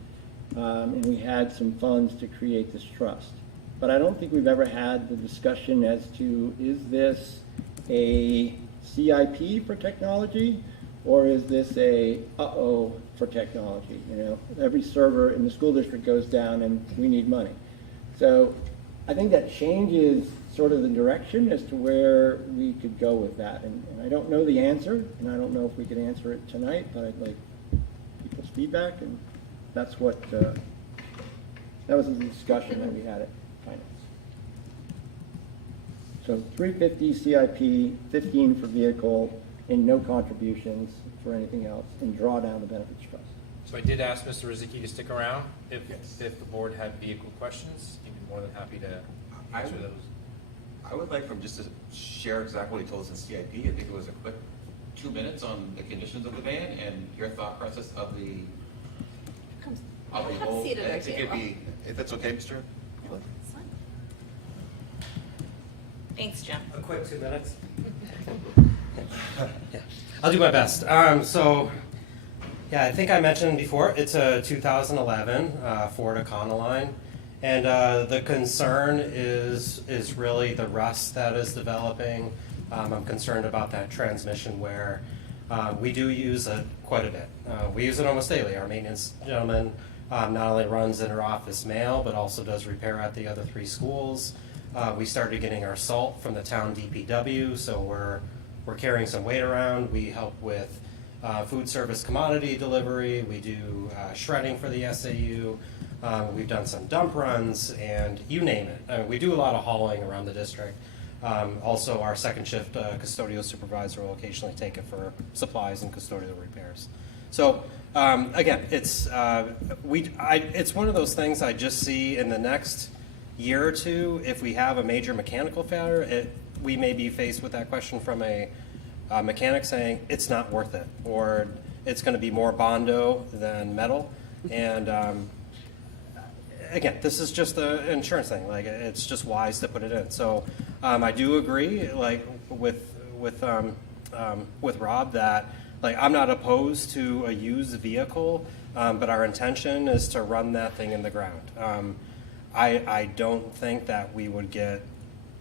and we had some funds to create this trust. But I don't think we've ever had the discussion as to, is this a CIP for technology, or is this a uh-oh for technology? Every server in the school district goes down and we need money. So I think that changes sort of the direction as to where we could go with that. And I don't know the answer, and I don't know if we could answer it tonight, but I'd like people's feedback, and that's what, that was the discussion that we had at Finance. So 350 CIP, 15 for vehicle, and no contributions for anything else, and draw down the benefits trust. So I did ask Mr. Rizicki to stick around. If the board had vehicle questions, he'd be more than happy to answer those. I would like for him just to share exactly what he told us in CIP. I think it was a quick 2 minutes on the conditions of the van and your thought process of the Have a whole. seat at our I think it'd be, if that's okay, Mr. It's fine. Thanks, Jim. A quick 2 minutes. Yeah, I'll do my best. I think I mentioned before, it's a 2011 Ford Econoline, and the concern is really the rust that is developing. I'm concerned about that transmission wear. We do use it quite a bit. We use it almost daily. Our maintenance gentleman not only runs inter-office mail, but also does repair at the other 3 schools. We started getting our salt from the town DPW, so we're carrying some weight around. We help with food service commodity delivery. We do shredding for the SAU. We've done some dump runs, and you name it. We do a lot of hauling around the district. Also, our second shift custodial supervisor will occasionally take it for supplies and custodial repairs. So again, it's one of those things I just see in the next year or two. If we have a major mechanical failure, we may be faced with that question from a mechanic saying it's not worth it, or it's going to be more Bondo than metal. And again, this is just an insurance thing. Like, it's just wise to put it in. So I do agree, like with Rob, that I'm not opposed to a used vehicle, but our intention is to run that thing in the ground. I don't think that we would get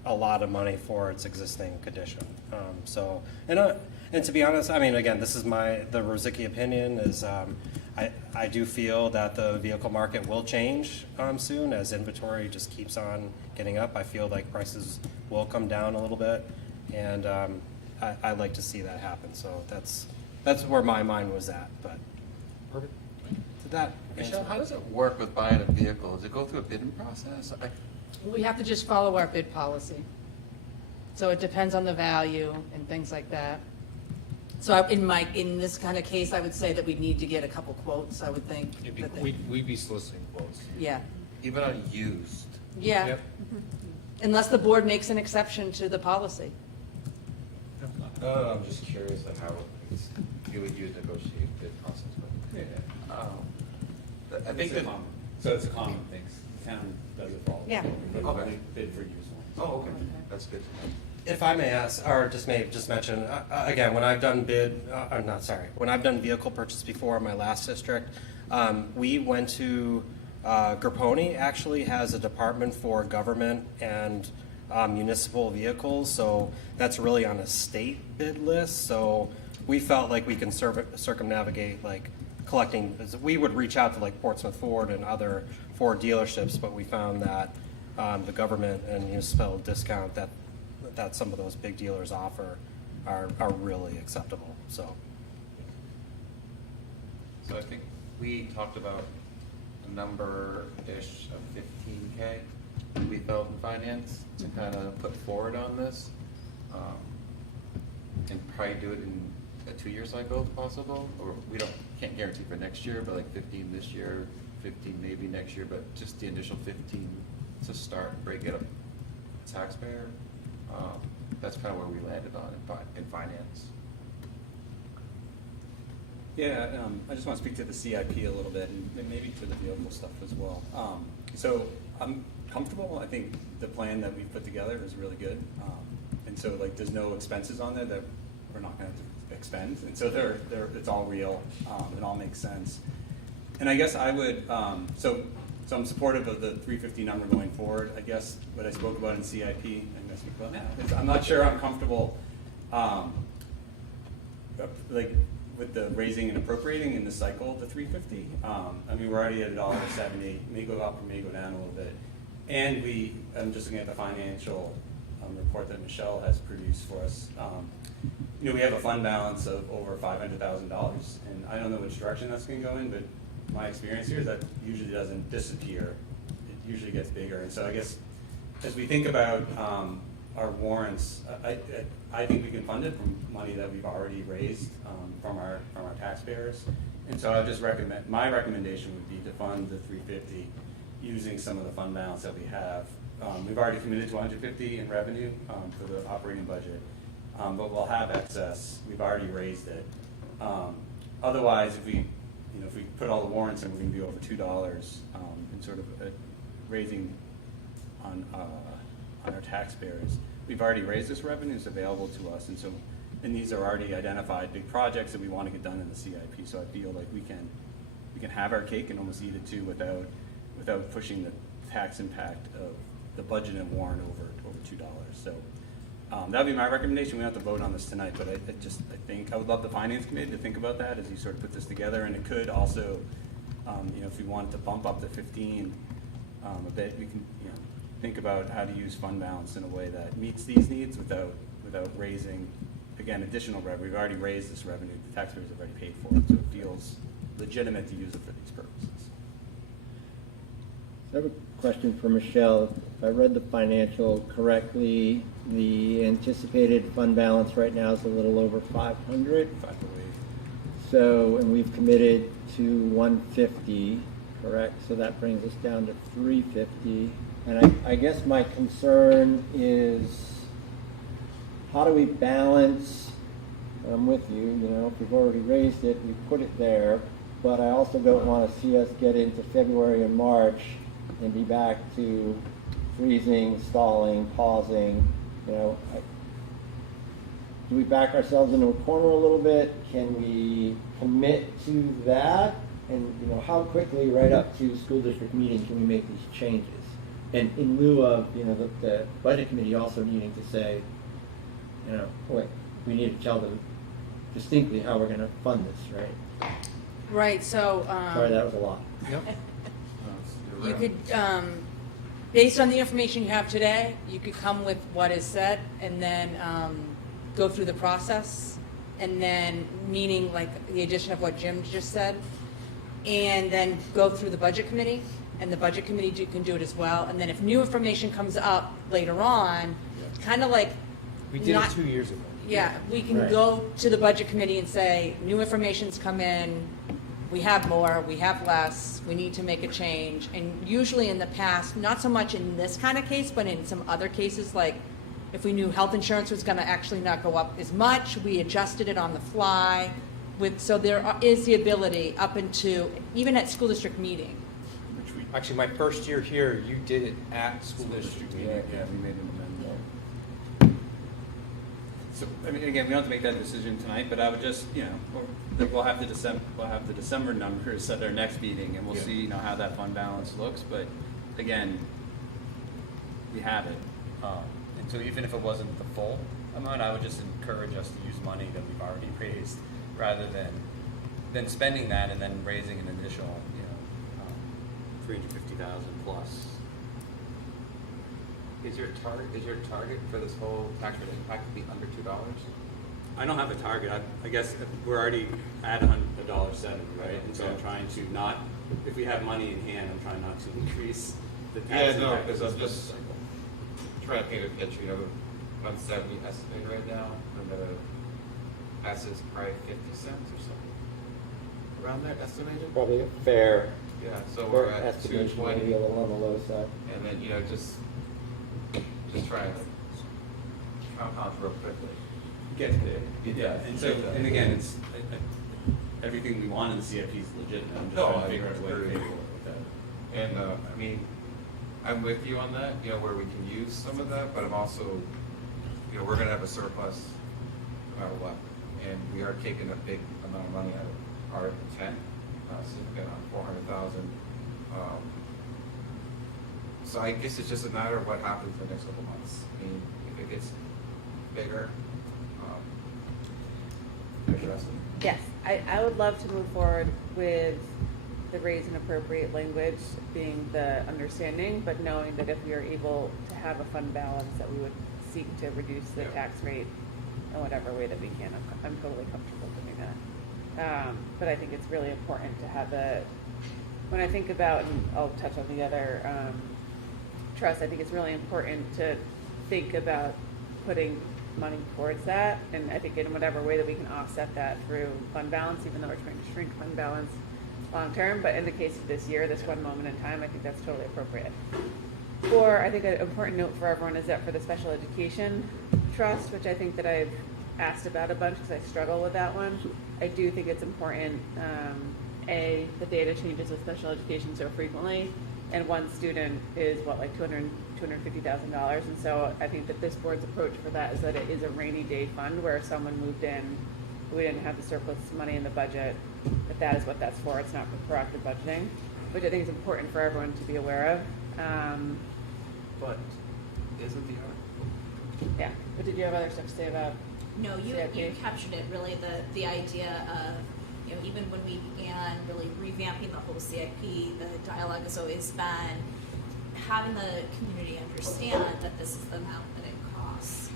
a lot of money for its existing condition. And to be honest, I mean, again, this is the Rizicki opinion is I do feel that the vehicle market will change soon as inventory just keeps on getting up. I feel like prices will come down a little bit, and I'd like to see that happen. So that's where my mind was at. But perfect. Did that Michelle, how does it work with buying a vehicle? Does it go through a bidding process? We have to just follow our bid policy. So it depends on the value and things like that. So in this kind of case, I would say that we need to get a couple quotes, I would think. We'd be soliciting quotes. Yeah. Even on used? Yeah. Yep. Unless the board makes an exception to the policy. I'm just curious of how you would use negotiate bid process. But I think that. So it's a common thing. The town does it for all. Yeah. Okay. Bid for used ones. Oh, okay. That's good. If I may ask, or just mention, again, when I've done when I've done vehicle purchase before in my last district, we went to, Grapponi actually has a department for government and municipal vehicles, so that's really on a state bid list. So we felt like we can circumnavigate like collecting. We would reach out to like Portsmouth Ford and other Ford dealerships, but we found that the government and municipal discount that some of those big dealers offer are really acceptable. So I think we talked about a number-ish of 15K we felt in finance to kind of put forward on this. And probably do it in a 2-year cycle if possible, or can't guarantee for next year, but like 15 this year, 15 maybe next year, but just the initial 15 to start and break it up taxpayer. That's kind of where we landed on in finance. Yeah, I just want to speak to the CIP a little bit and maybe to the vehicle stuff as well. So I'm comfortable. I think the plan that we've put together is really good. And so like there's no expenses on there that we're not going to expend. And so it's all real. It all makes sense. And I guess I would, so I'm supportive of the 350 number going forward. I guess what I spoke about in CIP, I'm going to speak about now, is I'm not sure I'm comfortable like with the raising and appropriating in the cycle of the 350. I mean, we're already at $1.70, may go up or may go down a little bit. And I'm just looking at the financial report that Michelle has produced for us. We have a fund balance of over $500,000, and I don't know which direction that's going to go in, but my experience here is that usually doesn't disappear. It usually gets bigger. And so I guess as we think about our warrants, I think we can fund it from money that we've already raised from our taxpayers. And so I would just recommend, my recommendation would be to fund the 350 using some of the fund balance that we have. We've already committed to 150 in revenue for the operating budget, but we'll have excess. We've already raised it. Otherwise, if we put all the warrants in, we're going to be over $2 in sort of raising on our taxpayers. We've already raised this revenue; it's available to us, and these are already identified big projects that we want to get done in the CIP. So I feel like we can have our cake and almost eat it too without pushing the tax impact of the budget and warrant over $2. So that would be my recommendation. We don't have to vote on this tonight, but I think I would love the finance committee to think about that as you sort of put this together. And it could also, if we wanted to bump up to 15 a bit, we can think about how to use fund balance in a way that meets these needs without raising, again, additional revenue. We've already raised this revenue. The taxpayers have already paid for it, so it feels legitimate to use it for these purposes. I have a question for Michelle. If I read the financial correctly, the anticipated fund balance right now is a little over 500. So, and we've committed to 150, correct? So that brings us down to 350. And I guess my concern is, how do we balance, I'm with you, if we've already raised it, we put it there, but I also don't want to see us get into February and March and be back to freezing, stalling, pausing. Do we back ourselves into a corner a little bit? Can we commit to that? And how quickly, right up to school district meeting, can we make these changes? And in lieu of the budget committee also needing to say, we need to tell them distinctly how we're going to fund this, right? Right. So. Sorry, that was a lot. Yep. You could, based on the information you have today, you could come with what is said and then go through the process, and then meaning like the addition of what Jim just said, and then go through the budget committee, and the budget committee can do it as well. And then if new information comes up later on, kind of like We did it 2 years ago. yeah, we can Right. go to the budget committee and say, new information's come in, we have more, we have less, we need to make a change. And usually in the past, not so much in this kind of case, but in some other cases, like if we knew health insurance was gonna actually not go up as much, we adjusted it on the fly. So there is the ability up into, even at school district meeting. Actually, my first year here, you did it at school district meeting. Yeah, we made an amendment. So, I mean, again, we don't have to make that decision tonight, but I would just, we'll have the December numbers at our next meeting, and we'll see, how that fund balance looks. But again, we have it. So even if it wasn't the full amount, I would just encourage us to use money that we've already raised rather than spending that and then raising an additional, 350,000 plus. Is your target for this whole tax rate impact to be under $2? I don't have a target. I guess we're already at $1.70, right? And so I'm trying to not, if we have money in hand, I'm trying not to increase the tax Yeah, no, impact because of I'm this just cycle. trying to paint a picture, 170 estimated right now, and the S is probably 50 cents or something. Around there, estimated? Probably a fair, Yeah, so we're fair at estimation, 220, maybe a little on the low side. and then, just trying to compound real quickly. Get there. Yeah, and so, and again, it's, everything we want in the CIP is legitimate. I'm just No, trying to I figure out a way to agree. pay for it with that. And, I'm with you on that, where we can use some of that, but I'm also, we're gonna have a surplus no matter what. And we are taking a big amount of money out of Article 10, significant on 400,000. So I guess it's just a matter of what happens in the next couple months. If it gets bigger, address it. Yes, I would love to move forward with the raise and appropriate language being the understanding, but knowing that if we are able to have a fund balance, that we would seek to reduce the Yeah. tax rate in whatever way that we can. I'm totally comfortable doing that. But I think it's really important to have when I think about, and I'll touch on the other trust, I think it's really important to think about putting money towards that, and I think in whatever way that we can offset that through fund balance, even though we're trying to shrink fund balance long term, but in the case of this year, this one moment in time, I think that's totally appropriate. Or I think an important note for everyone is that for the special education trust, which I think that I've asked about a bunch because I struggle with that one, I do think it's important, the data changes with special education so frequently, and one student is like $250,000, and so I think that this board's approach for that is that it is a rainy day fund where if someone moved in, we didn't have the surplus money in the budget, that is what that's for. It's not for proactive budgeting, which I think is important for everyone to be aware of. But isn't the article? Yeah, but did you have other stuff to say about? No, you CIP? captured it, really, the idea of, even when we began really revamping the whole CIP, the dialogue has always been having the community understand that this is the amount that it costs.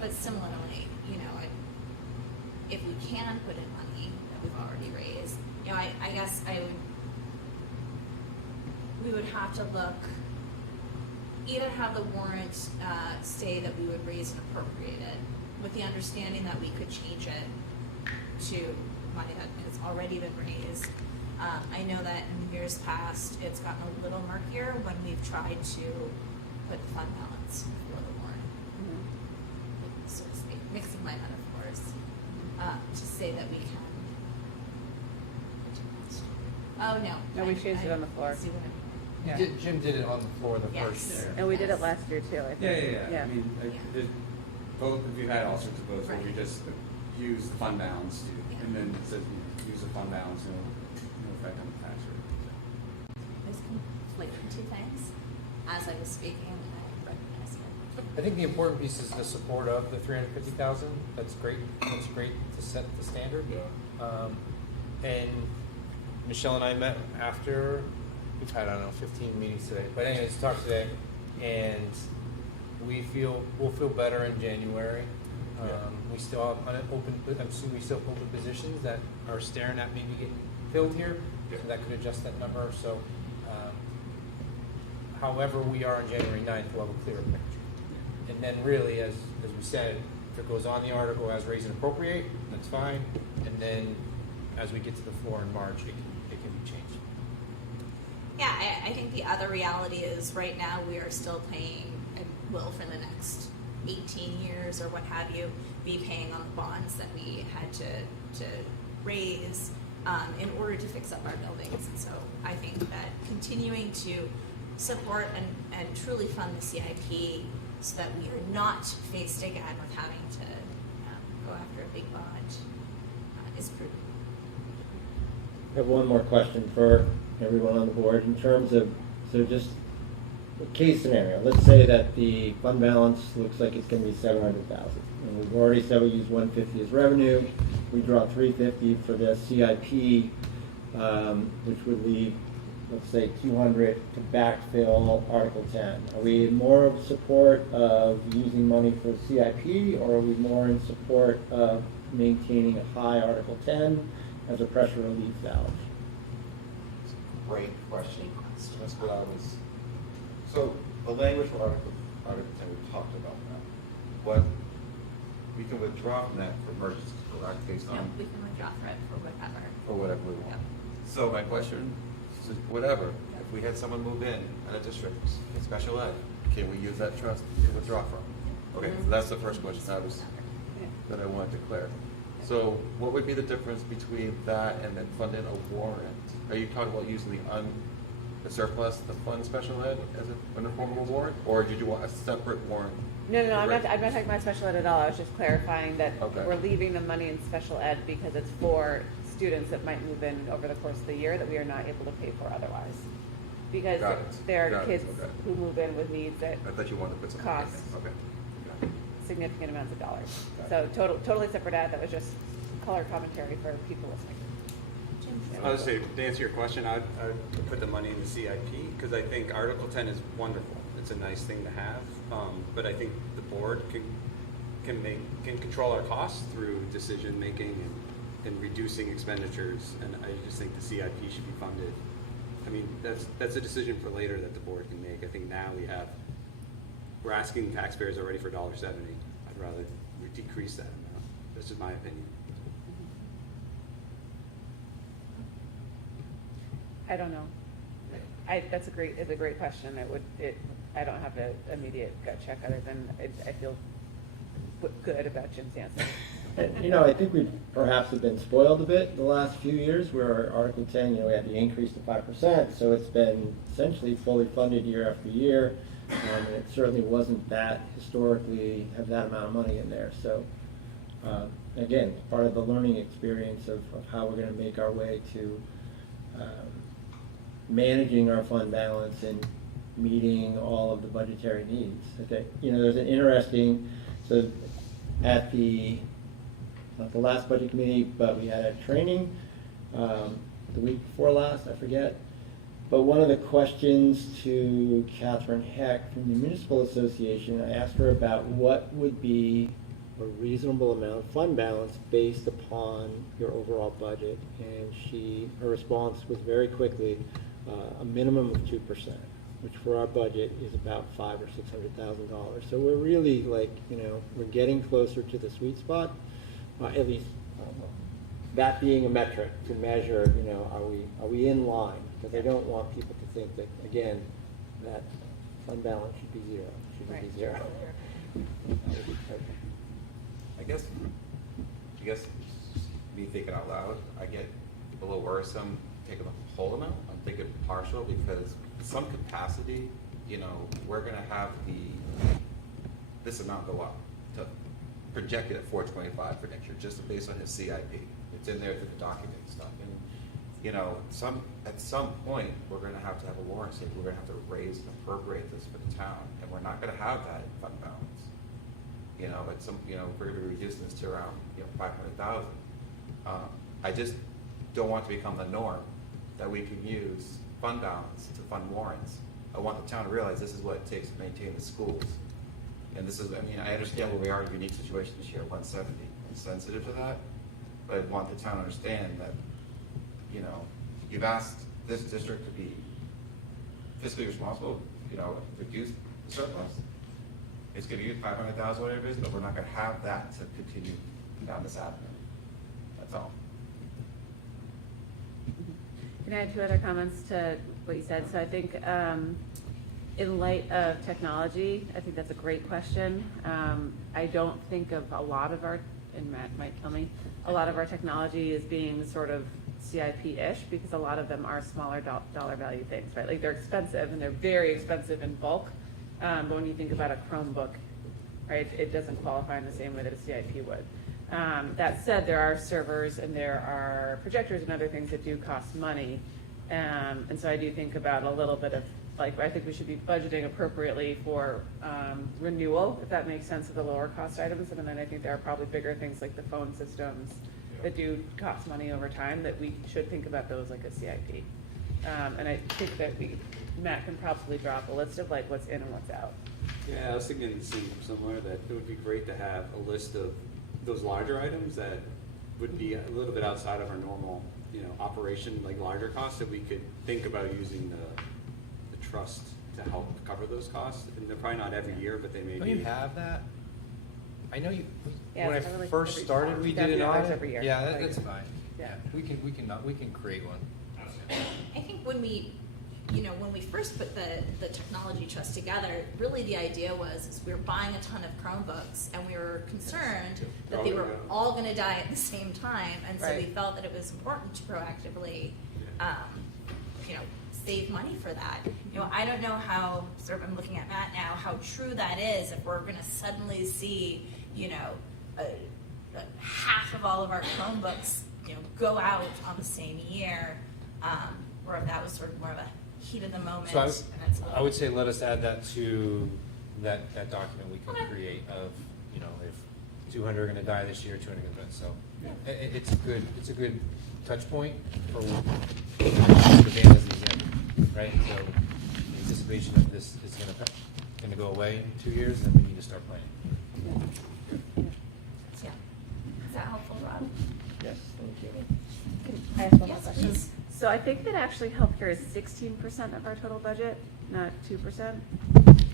But similarly, if we can put in money that we've already raised, I guess we would have to look, either have the warrant say that we would raise and appropriate it, with the understanding that we could change it to money that has already been raised. I know that in years past, it's gotten a little murkier when we've tried to put the fund balance for the warrant, so to speak, mixing my metaphors, to say that we can. Oh, no. No, we changed it on the floor. See what Yeah. Jim did it on the floor the Yes. first year. And we did it last year too, I think. Yeah. I mean, both, we've had all sorts of votes where we Right. just use the fund balance to, Yeah. and then it says, use the fund balance, no effect on the tax rate. I was conflating two things. As I was speaking, I recognized it. I think the important piece is the support of the 350,000. That's great. That's great to set the standard. And Michelle and I met after. We've had, 15 meetings today. But anyways, talked today, and we'll feel better in January. We still have I'm assuming we still have open positions that are staring at maybe getting filled here, so that could adjust that number. So, however we are on January 9th, we'll have a clearer picture. And then really, as we said, if it goes on the article as raise and appropriate, that's fine. And then as we get to the floor in March, it can be changed. Yeah, I think the other reality is right now we are still paying, and will for the next 18 years or what have you, be paying on the bonds that we had to raise in order to fix up our buildings. And so I think that continuing to support and truly fund the CIP so that we are not faced again with having to go after a big bond is prudent. I have one more question for everyone on the board in terms of, so just case scenario, let's say that the fund balance looks like it's gonna be 700,000. And we've already said we use 150 as revenue. We draw 350 for the CIP, which would leave, let's say, 200 to backfill Article 10. Are we more of support of using money for CIP, or are we more in support of maintaining a high Article 10 as a pressure relief valve? Great question. That's what I was, so the language for Article 10, we talked about that. What, we can withdraw from that for emergencies, correct, based on? Yeah, we can withdraw for it for whatever. For whatever we want. Yep. So my question is, whatever, if we had someone move in a district, in special ed, can we use that trust to withdraw from? Okay, so that's the first question that I wanted to clear. So what would be the difference between that and then funding a warrant? Are you talking about using the surplus to fund special ed as a form of a warrant? Or did you want a separate warrant? No, I'm not talking about special ed at all. I was just clarifying that Okay. we're leaving the money in special ed because it's for students that might move in over the course of the year that we are not able to pay for otherwise. Because Got it. there are Got it. kids Okay. who move in with needs that I thought you wanted to put something cost in there. Okay. significant amounts of dollars. Got So totally separate ad. That was just color commentary for people listening. I would say, to answer your question, I'd put the money in the CIP, because I think Article 10 is wonderful. It's a nice thing to have, but I think the board can control our costs through decision-making and reducing expenditures, and I just think the CIP should be funded. I mean, that's a decision for later that the board can make. I think now we're asking taxpayers already for $1.70. I'd rather decrease that amount. That's just my opinion. I don't know. It's a great question. I don't have an immediate gut check other than I feel good about Jim's answer. And, I think we perhaps have been spoiled a bit the last few years where Article 10, we had the increase to 5%, so it's been essentially fully funded year after year. And it certainly wasn't that historically have that amount of money in there. So, again, part of the learning experience of how we're going to make our way to managing our fund balance and meeting all of the budgetary needs. Okay, there's an interesting, so at not the last budget committee, but we had a training the week before last, I forget. But one of the questions to Catherine Heck from the Municipal Association, I asked her about what would be a reasonable amount of fund balance based upon your overall budget. And her response was very quickly, a minimum of 2%, which for our budget is about $500,000 or $600,000. So we're really we're getting closer to the sweet spot, at least that being a metric to measure, are we in line? Because I don't want people to think that, again, that fund balance should be zero. Shouldn't be zero. I guess me thinking out loud, I get a little worrisome taking the whole amount. I'm thinking partial because some capacity, we're gonna have this amount go up to project it at 425 for next year, just based on his CIP. It's in there through the document and stuff. And at some point, we're gonna have to have a warrant saying we're gonna have to raise and appropriate this for the town, and we're not gonna have that in fund balance. We're gonna be reducing this to around 500,000. I just don't want to become the norm that we can use fund balance to fund warrants. I want the town to realize this is what it takes to maintain the schools. And I understand where we are in a unique situation this year, 170. I'm sensitive to that, but I want the town to understand that, you've asked this district to be fiscally responsible, reduce the surplus. It's gonna use 500,000, whatever it is, but we're not gonna have that to continue down this avenue. That's all. Can I add two other comments to what you said? So I think in light of technology, I think that's a great question. I don't think of a lot of our, and Matt might tell me, a lot of our technology is being sort of CIP-ish because a lot of them are smaller dollar value things, right? Like they're expensive and they're very expensive in bulk. But when you think about a Chromebook, right, it doesn't qualify in the same way that a CIP would. That said, there are servers and there are projectors and other things that do cost money. And so I do think about a little bit of like, I think we should be budgeting appropriately for renewal, if that makes sense, of the lower cost items. And then I think there are probably bigger things like the phone systems that do cost money over time, that we should think about those like a CIP. And I think that Matt can probably draw up a list of like what's in and what's out. Yeah, I was thinking similar, that it would be great to have a list of those larger items that would be a little bit outside of our normal, operation, like larger costs, that we could think about using the trust to help cover those costs. And they're probably not every year, but they may Don't be. you have that? I know you, Yeah, when I it's probably like first every started, quarter. we You did gotta an do ours audit. every year. Yeah, Like, that's fine. yeah. We can create one. I think when we first put the technology trust together, really the idea was we were buying a ton of Chromebooks, and we were concerned that they were all going to die at the same time, and so we Right. felt that it was important to proactively, save money for that. I don't know how, sort of, I'm looking at Matt now, how true that is if we're going to suddenly see, half of all of our Chromebooks, go out on the same year, or if that was sort of more of a heat of the moment. So and it's I would say let us add that to that document we can create of, if 200 are gonna die this year, 200 are gonna die, so. It's a good touch point for the band as an example, right? So the anticipation of this is gonna go away in 2 years, and we need to start planning. Yeah. Is that helpful, Rob? Yes, thank you. I have one more Yes, question. please. So I think that actually healthcare is 16% of our total budget, not 2%.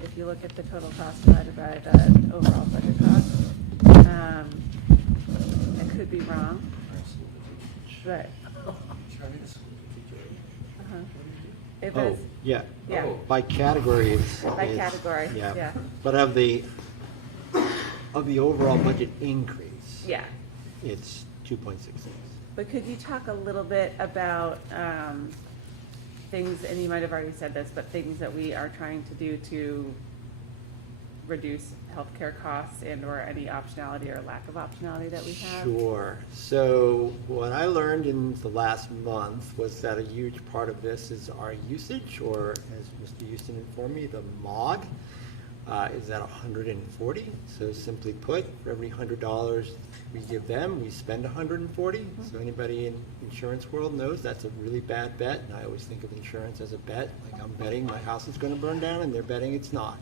If you look at the total cost divided by the overall budget cost. I could be wrong, but. If Oh, it's, yeah. yeah, By category, it's. by category, Yeah. yeah, But of the overall budget increase, yeah. it's 2.66. But could you talk a little bit about things, and you might have already said this, but things that we are trying to do to reduce healthcare costs and/or any optionality or lack of optionality that we have? Sure. So what I learned in the last month was that a huge part of this is our usage, or as Mr. Houston informed me, the MOG is at 140. So simply put, for every $100 we give them, we spend 140. So anybody in insurance world knows that's a really bad bet. And I always think of insurance as a bet. Like, I'm betting my house is going to burn down, and they're betting it's not.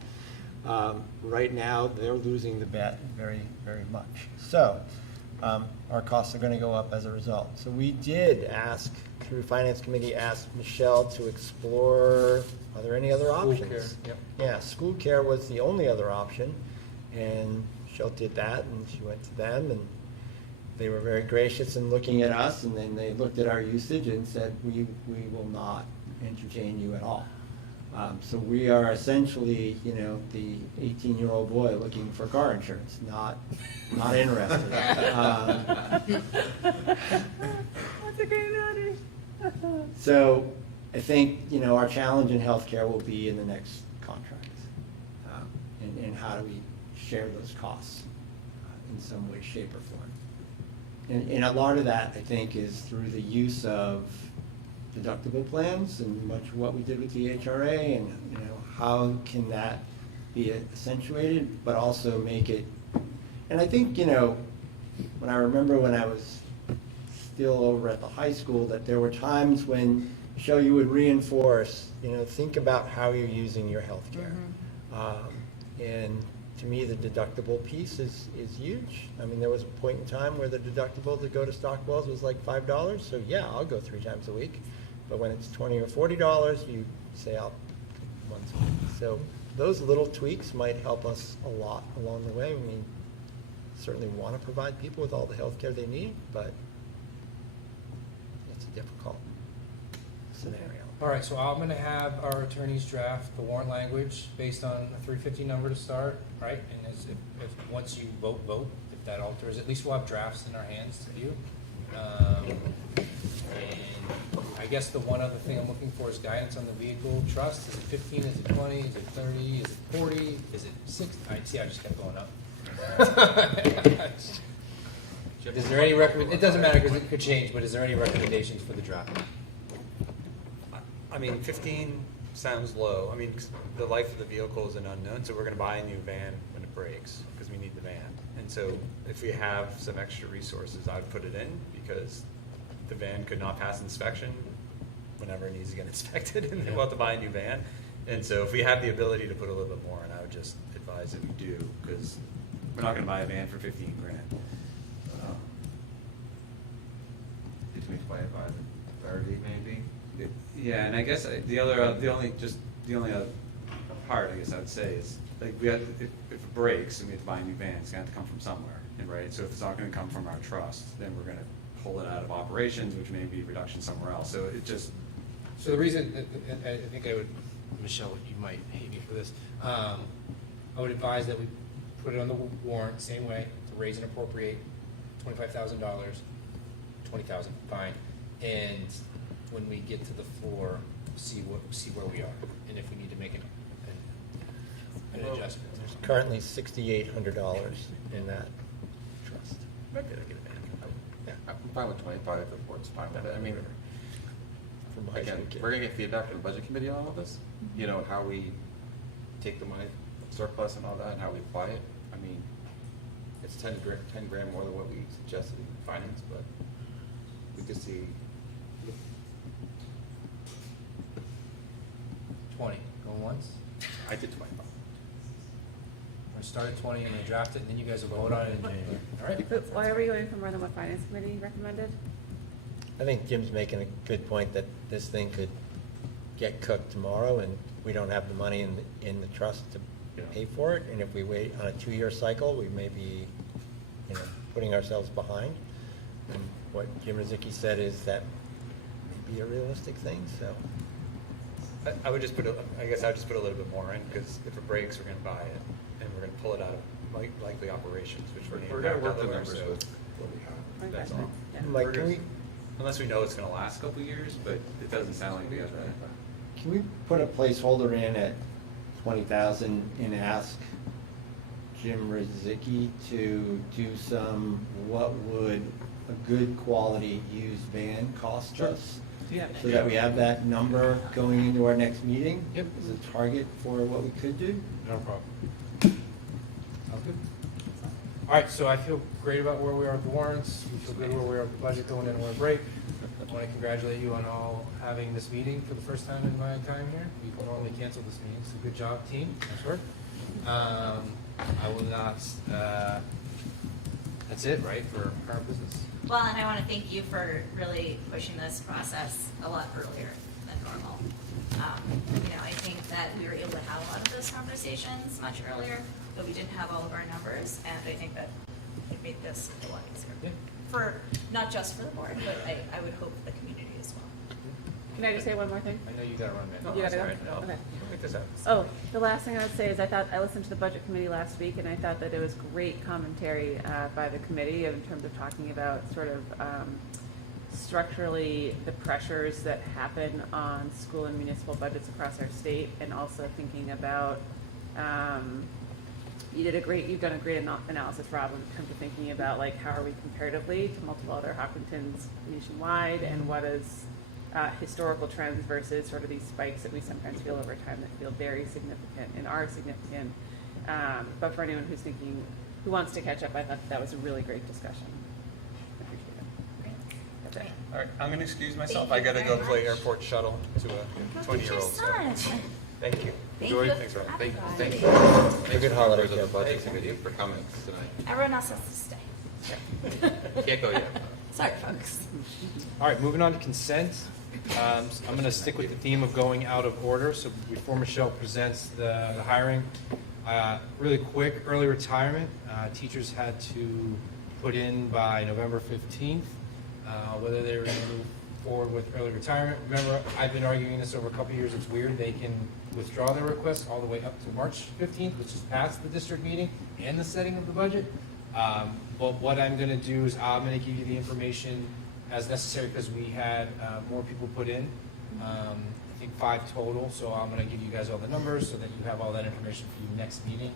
Right now, they're losing the bet very, very much. So our costs are going to go up as a result. So we did ask, through Finance Committee, asked Michelle to explore, are there any other options? School care, yep. Yeah, school care was the only other option, and Michelle did that, and she went to them, and they were very gracious in looking at us, and then they looked at our usage and said, we will not entertain you at all. So we are essentially, the 18-year-old boy looking for car insurance, not interested. That's a great analogy. So I think, our challenge in healthcare will be in the next contract. And how do we share those costs in some way, shape, or form? And a lot of that, I think, is through the use of deductible plans, and much of what we did with the HRA, and how can that be accentuated, but also make it. And I think when I remember when I was still over at the high school, that there were times when Michelle, you would reinforce, think about how you're using your health care. And to me, the deductible piece is huge. I mean, there was a point in time where the deductible to go to Stockwell's was like $5. So yeah, I'll go 3 times a week. But when it's $20 or $40, you say I'll once a week. So those little tweaks might help us a lot along the way. We certainly want to provide people with all the health care they need, but it's a difficult scenario. All right, so I'm gonna have our attorneys draft the warrant language based on a 350 number to start, right? And if once you vote, if that alters, at least we'll have drafts in our hands to view. And I guess the one other thing I'm looking for is guidance on the vehicle trust. Is it 15, is it 20, is it 30, is it 40, is it 60? I see, I just kept going up. Is there any it doesn't matter because it could change, but is there any recommendations for the draft? I mean, 15 sounds low. I mean, 'cause the life of the vehicle is an unknown, so we're gonna buy a new van when it breaks, because we need the van. And so if we have some extra resources, I would put it in, because the van could not pass inspection whenever it needs to get inspected, and then we'll have to buy a new van. And so if we have the ability to put a little bit more in, I would just advise that we do, because We're not gonna buy a van for 15 grand. Between 25 and 30 maybe. Yeah, and I guess the only other part, I guess I would say is, like, if it breaks and we have to buy a new van, it's gonna have to come from somewhere, and right? So if it's not gonna come from our trust, then we're gonna pull it out of operations, which may be reduction somewhere else. So it just, So the reason, I think I would, Michelle, you might hate me for this. I would advise that we put it on the warrant, same way, to raise and appropriate $25,000, $20,000, fine. And when we get to the floor, see where we are, and if we need to make an adjustment. There's currently $6,800 in that trust. Maybe I'll get a van. Yeah, I'm fine with 25 if the board's fine with it. I mean, From high again, school kids. we're gonna get feedback from the budget committee on all of this, you know, how we take the money, surplus and all that, and how we apply it. I mean, it's 10 grand more than what we suggested in finance, but we could see, 20, going once. I did 25. We're gonna start at 20, I'm gonna draft it, and then you guys will vote on it in January. All right? But why are we going for more than what finance committee recommended? I think Jim's making a good point that this thing could get cooked tomorrow, and we don't have the money in the trust to pay for it. And if we wait on a 2-year cycle, we may be, putting ourselves behind. And what Jim Rizicki said is that may be a realistic thing, so. I would just put, I guess I would just put a little bit more in, because if it breaks, we're gonna buy it, and we're gonna pull it out of likely operations, which We're gonna work the numbers with what we have. That's all. Yeah. Mike, can we, unless we know it's gonna last a couple of years, but it doesn't sound like we have that. can we put a placeholder in at 20,000 and ask Jim Rizicki to do some, what would a good quality used van cost us? Yeah. So that we have that number going into our next meeting? Yep. As a target for what we could do? No problem. Sounds good. All right, so I feel great about where we are with the warrants. We feel good where we are with the budget going into our break. I want to congratulate you on all having this meeting for the first time in my time here. We normally cancel this meeting, so good job, team. Nice work. I will not, that's it, right, for current business? Well, and I want to thank you for really pushing this process a lot earlier than normal. I think that we were able to have a lot of those conversations much earlier, but we didn't have all of our numbers, and I think that it made this a lot easier. Yeah. For, not just for the board, but I would hope for the community as well. Can I just say one more thing? I know you got to run, man. You gotta go? All right, no, Okay. Pick this up. Oh, the last thing I would say is I listened to the budget committee last week, and I thought that it was great commentary by the committee in terms of talking about sort of structurally the pressures that happen on school and municipal budgets across our state, and also thinking about you've done a great analysis, Rob, when it comes to thinking about like how are we comparatively to multiple other Hopkintons nationwide, and what is historical trends versus sort of these spikes that we sometimes feel over time that feel very significant and are significant. But for anyone who wants to catch up, I thought that was a really great discussion. I appreciate it. Great. That's it. All right, I'm going to excuse myself. Thank I you got to go very play much. airport shuttle to a Look at your 20-year-old. So, son. thank you. Thank Enjoy. you. Thanks, Rob. Bye. Thank you. A Thanks good for holiday, members of the Jeff. budget committee for comments tonight. Everyone else has to stay. Can't go yet. Sorry, folks. All right, moving on to consent. I'm going to stick with the theme of going out of order. So before Michelle presents the hiring, really quick, early retirement. Teachers had to put in by November 15th whether they were going to move forward with early retirement. Remember, I've been arguing this over a couple of years. It's weird. They can withdraw their request all the way up to March 15th, which is past the district meeting and the setting of the budget. But what I'm going to do is I'm going to give you the information as necessary, because we had more people put in. I think 5 total, so I'm going to give you guys all the numbers so that you have all that information for your next meeting.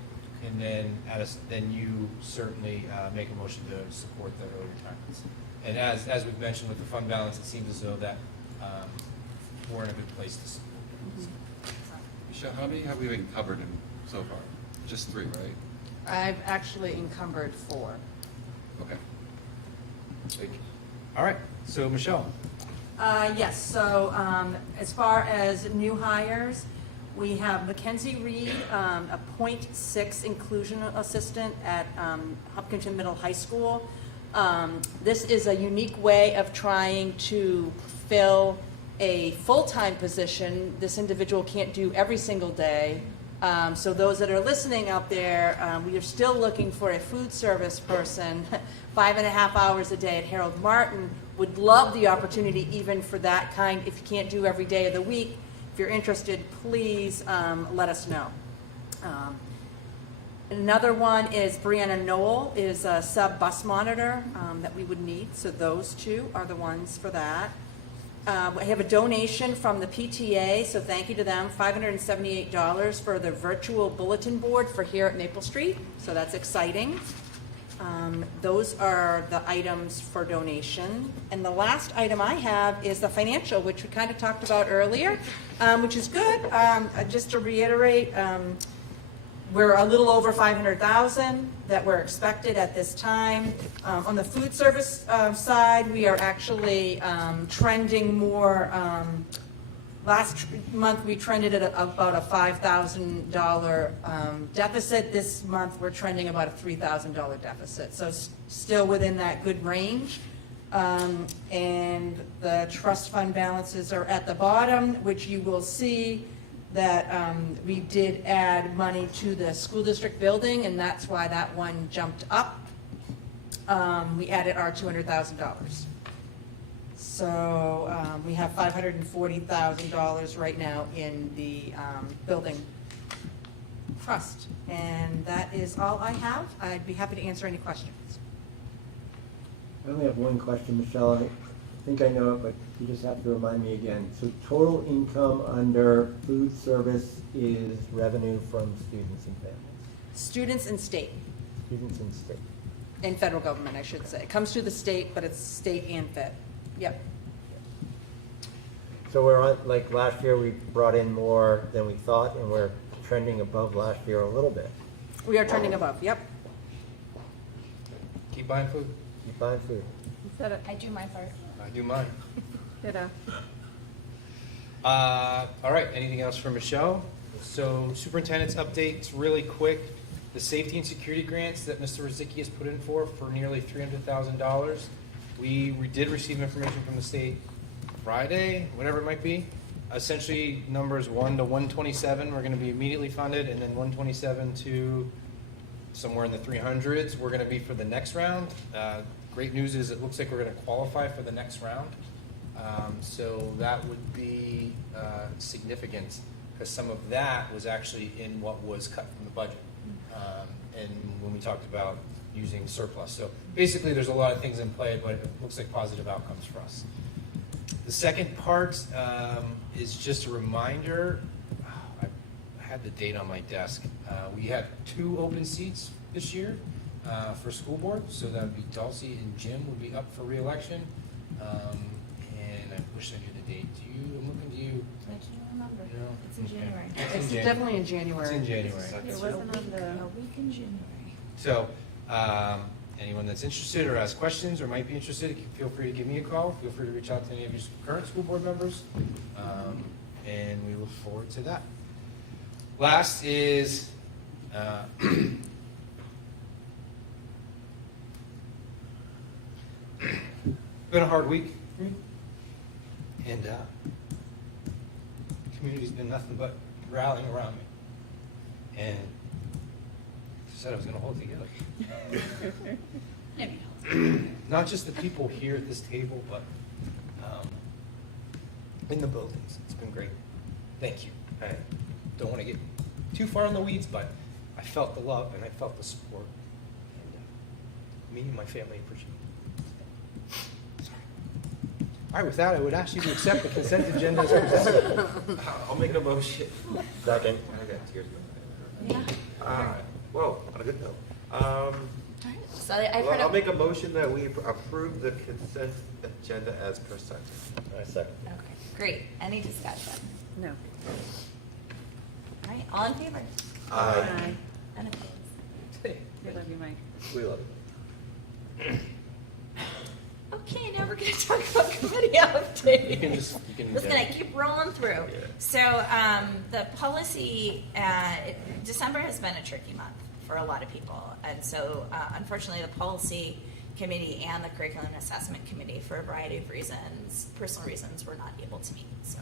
And then you certainly make a motion to support the early retirements. And as we've mentioned with the fund balance, it seems as though that we're in a good place to support. Michelle, how many have we been covered in so far? Just 3, right? I've actually encumbered 4. Okay. Thank you. All right, so Michelle. Yes, so as far as new hires, we have Mackenzie Reed, a .6 inclusion assistant at Hopkinton Middle High School. This is a unique way of trying to fill a full-time position. This individual can't do every single day. So those that are listening out there, we are still looking for a food service person, 5.5 hours a day at Harold Martin. Would love the opportunity even for that kind. If you can't do every day of the week, if you're interested, please let us know. Another one is Brianna Knoll, is a sub bus monitor that we would need. So those 2 are the ones for that. We have a donation from the PTA, so thank you to them, $578 for the virtual bulletin board for here at Maple Street, so that's exciting. Those are the items for donation. And the last item I have is the financial, which we kind of talked about earlier, which is good. Just to reiterate, we're a little over $500,000 that we're expected at this time. On the food service side, we are actually trending more. Last month, we trended at about a $5,000 deficit. This month, we're trending about a $3,000 deficit. So still within that good range. And the trust fund balances are at the bottom, which you will see that we did add money to the school district building, and that's why that one jumped up. We added our $200,000. So we have $540,000 right now in the building trust. And that is all I have. I'd be happy to answer any questions. I only have one question, Michelle. I think I know it, but you just have to remind me again. So total income under food service is revenue from students and families? Students and state. Students and state. And federal government, I should say. It comes through the state, but it's state and fed. Yep. So we're on, like last year, we brought in more than we thought, and we're trending above last year a little bit. We are trending above, yep. Keep buying food. Keep buying food. You said it. I do my part. I do mine. Ditto. All right, anything else for Michelle? So superintendent's updates really quick. The safety and security grants that Mr. Rizicki has put in for nearly $300,000. We did receive information from the state Friday, whatever it might be. Essentially, numbers 1 to 127 we're going to be immediately funded, and then 127 to somewhere in the 300s we're going to be for the next round. Great news is it looks like we're going to qualify for the next round. So that would be significant, because some of that was actually in what was cut from the budget. And when we talked about using surplus. So basically there's a lot of things in play, but it looks like positive outcomes for us. The second part is just a reminder. I had the date on my desk. We had 2 open seats this year for school board, so that would be Dulcie and Jim would be up for re-election. And I wish I knew the date. I'm looking to you. I can't remember. No? It's in Okay. January. It's definitely in January. It's in January. It wasn't on the. A week in January. So, anyone that's interested or has questions or might be interested, feel free to give me a call. Feel free to reach out to any of your current school board members. And we look forward to that. Last is been a hard week for me. And community's been nothing but rallying around me. And I said I was going to hold it together. Not just the people here at this table, but in the buildings. It's been great. Thank you. I don't want to get too far in the weeds, but I felt the love and I felt the support. And me and my family appreciate it. Sorry. All right, with that, I would ask you to accept the consent agenda as presented. I'll make a motion. Second. I got tears in my eyes. Yeah. Whoa, on a good note. So I've Well, heard I'll of. make a motion that we approve the consent agenda as presented. I second. Okay, great. Any discussion? No. All right, all in favor? Aye. And opposed? We love you, Mike. We love it. Okay, now we're gonna talk about committee updates. You can just, you can. Just gonna keep rolling through. Yeah. So, the policy, December has been a tricky month for a lot of people. And so, unfortunately, the policy committee and the curriculum assessment committee, for a variety of reasons, personal reasons, were not able to meet. So,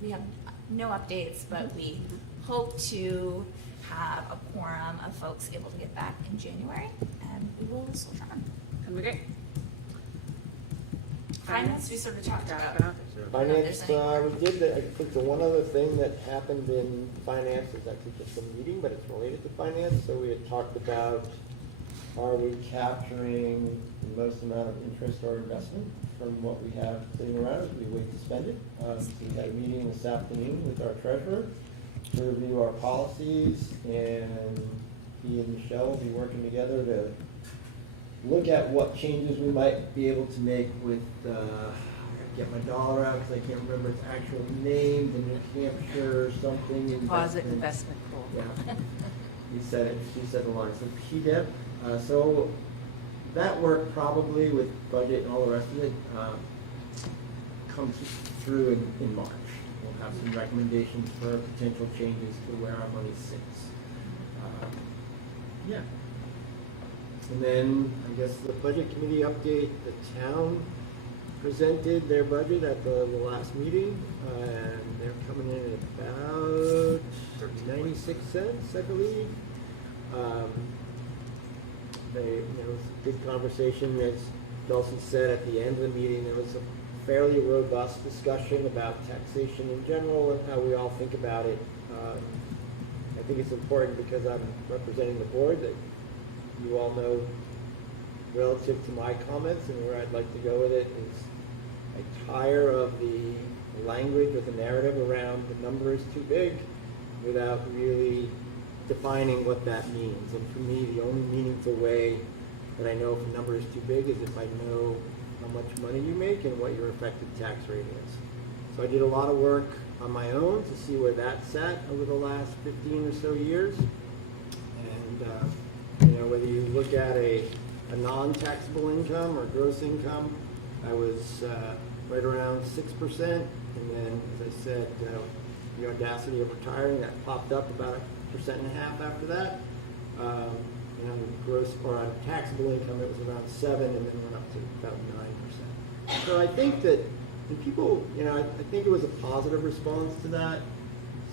we have no updates, but we hope to have a quorum of folks able to get back in January, and we will soldier on. That'd be great. Finance, we sort of talked about. Finance, If there's we did, I think the one other thing that happened in finance is actually just a meeting, but it's related to finance. So we had talked about, are we capturing the most amount of interest or investment from what we have sitting around as we wait to spend it? So we had a meeting this afternoon with our treasurer to review our policies, and he and Michelle will be working together to look at what changes we might be able to make with, I gotta get my dollar out because I can't remember its actual name, the New Hampshire something. Deposit investment pool. Yeah, he said it, she said the line, so PDEP. So that work probably with budget and all the rest of it comes through in March. We'll have some recommendations for potential changes to where our money sits. Yeah. And then, I guess the budget committee update, the town presented their budget at the last meeting, and they're coming in at about 96 cents, I believe. There was a good conversation, as Dulcie said at the end of the meeting. There was a fairly robust discussion about taxation in general and how we all think about it. I think it's important because I'm representing the board that you all know, relative to my comments and where I'd like to go with it, is I tire of the language or the narrative around the number is too big without really defining what that means. And for me, the only meaningful way that I know if a number is too big is if I know how much money you make and what your effective tax rate is. So I did a lot of work on my own to see where that sat over the last 15 or so years. And whether you look at a non-taxable income or gross income, I was right around 6%. And then, as I said, the audacity of retiring, that popped up about 1.5% after that. And on gross or on taxable income, it was around 7%, and then went up to about 9%. So I think that people, I think it was a positive response to that.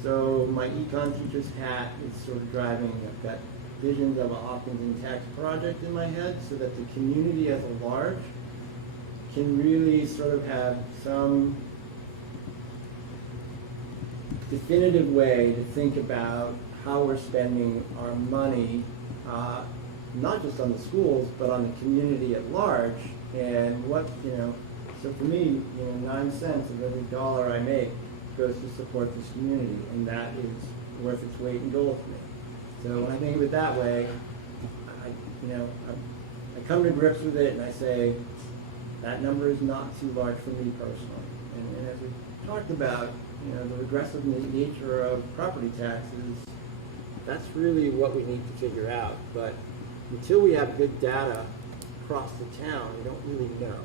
So my econ teacher's hat is sort of driving. I've got visions of a Hopkinton tax project in my head so that the community as a large can really sort of have some definitive way to think about how we're spending our money, not just on the schools, but on the community at large. And what, so for me, 9 cents of every dollar I make goes to support this community, and that is worth its weight in gold for me. So when I think of it that way, I come to grips with it and I say, that number is not too large for me personally. And as we talked about, the regressive nature of property taxes, that's really what we need to figure out. But until we have good data across the town, we don't really know.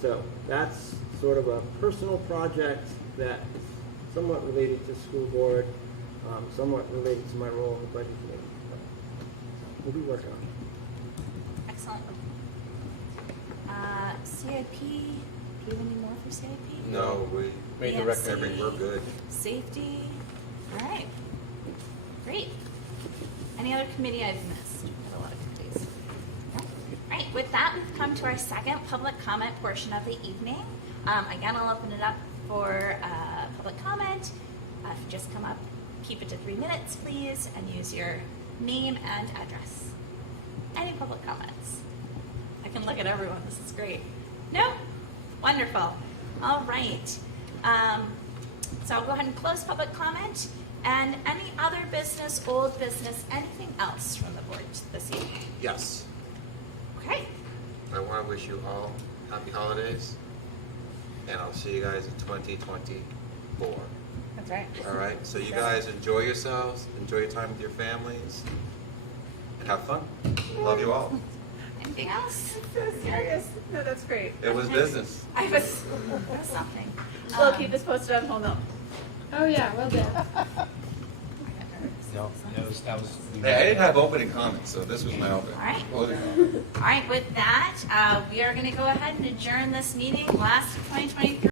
So that's sort of a personal project that is somewhat related to school board, somewhat related to my role in the budget committee. But we'll be working on it. Excellent. CIP, do you have any more for CIP? No, we made the recommendation, we're good. Safety, all right. Great. Any other committee I've missed? We have a lot of committees. No? All right, with that, we've come to our second public comment portion of the evening. Again, I'll open it up for public comment. If you just come up, keep it to 3 minutes, please, and use your name and address. Any public comments? I can look at everyone. This is great. No? Wonderful. All right. So I'll go ahead and close public comment. And any other business, old business, anything else from the board this evening? Yes. Okay. I want to wish you all happy holidays, and I'll see you guys in 2024. That's right. All right, so you guys enjoy yourselves, enjoy your time with your families, and have fun. Love you all. Anything else? So serious. No, that's great. It was business. I was something. We'll keep this posted on Whole Milk. Oh, yeah, will do. No, that was. Hey, I didn't have opening comments, so this was my opening. All right. Closing All comment. right, with that, we are going to go ahead and adjourn this meeting, last of 2023.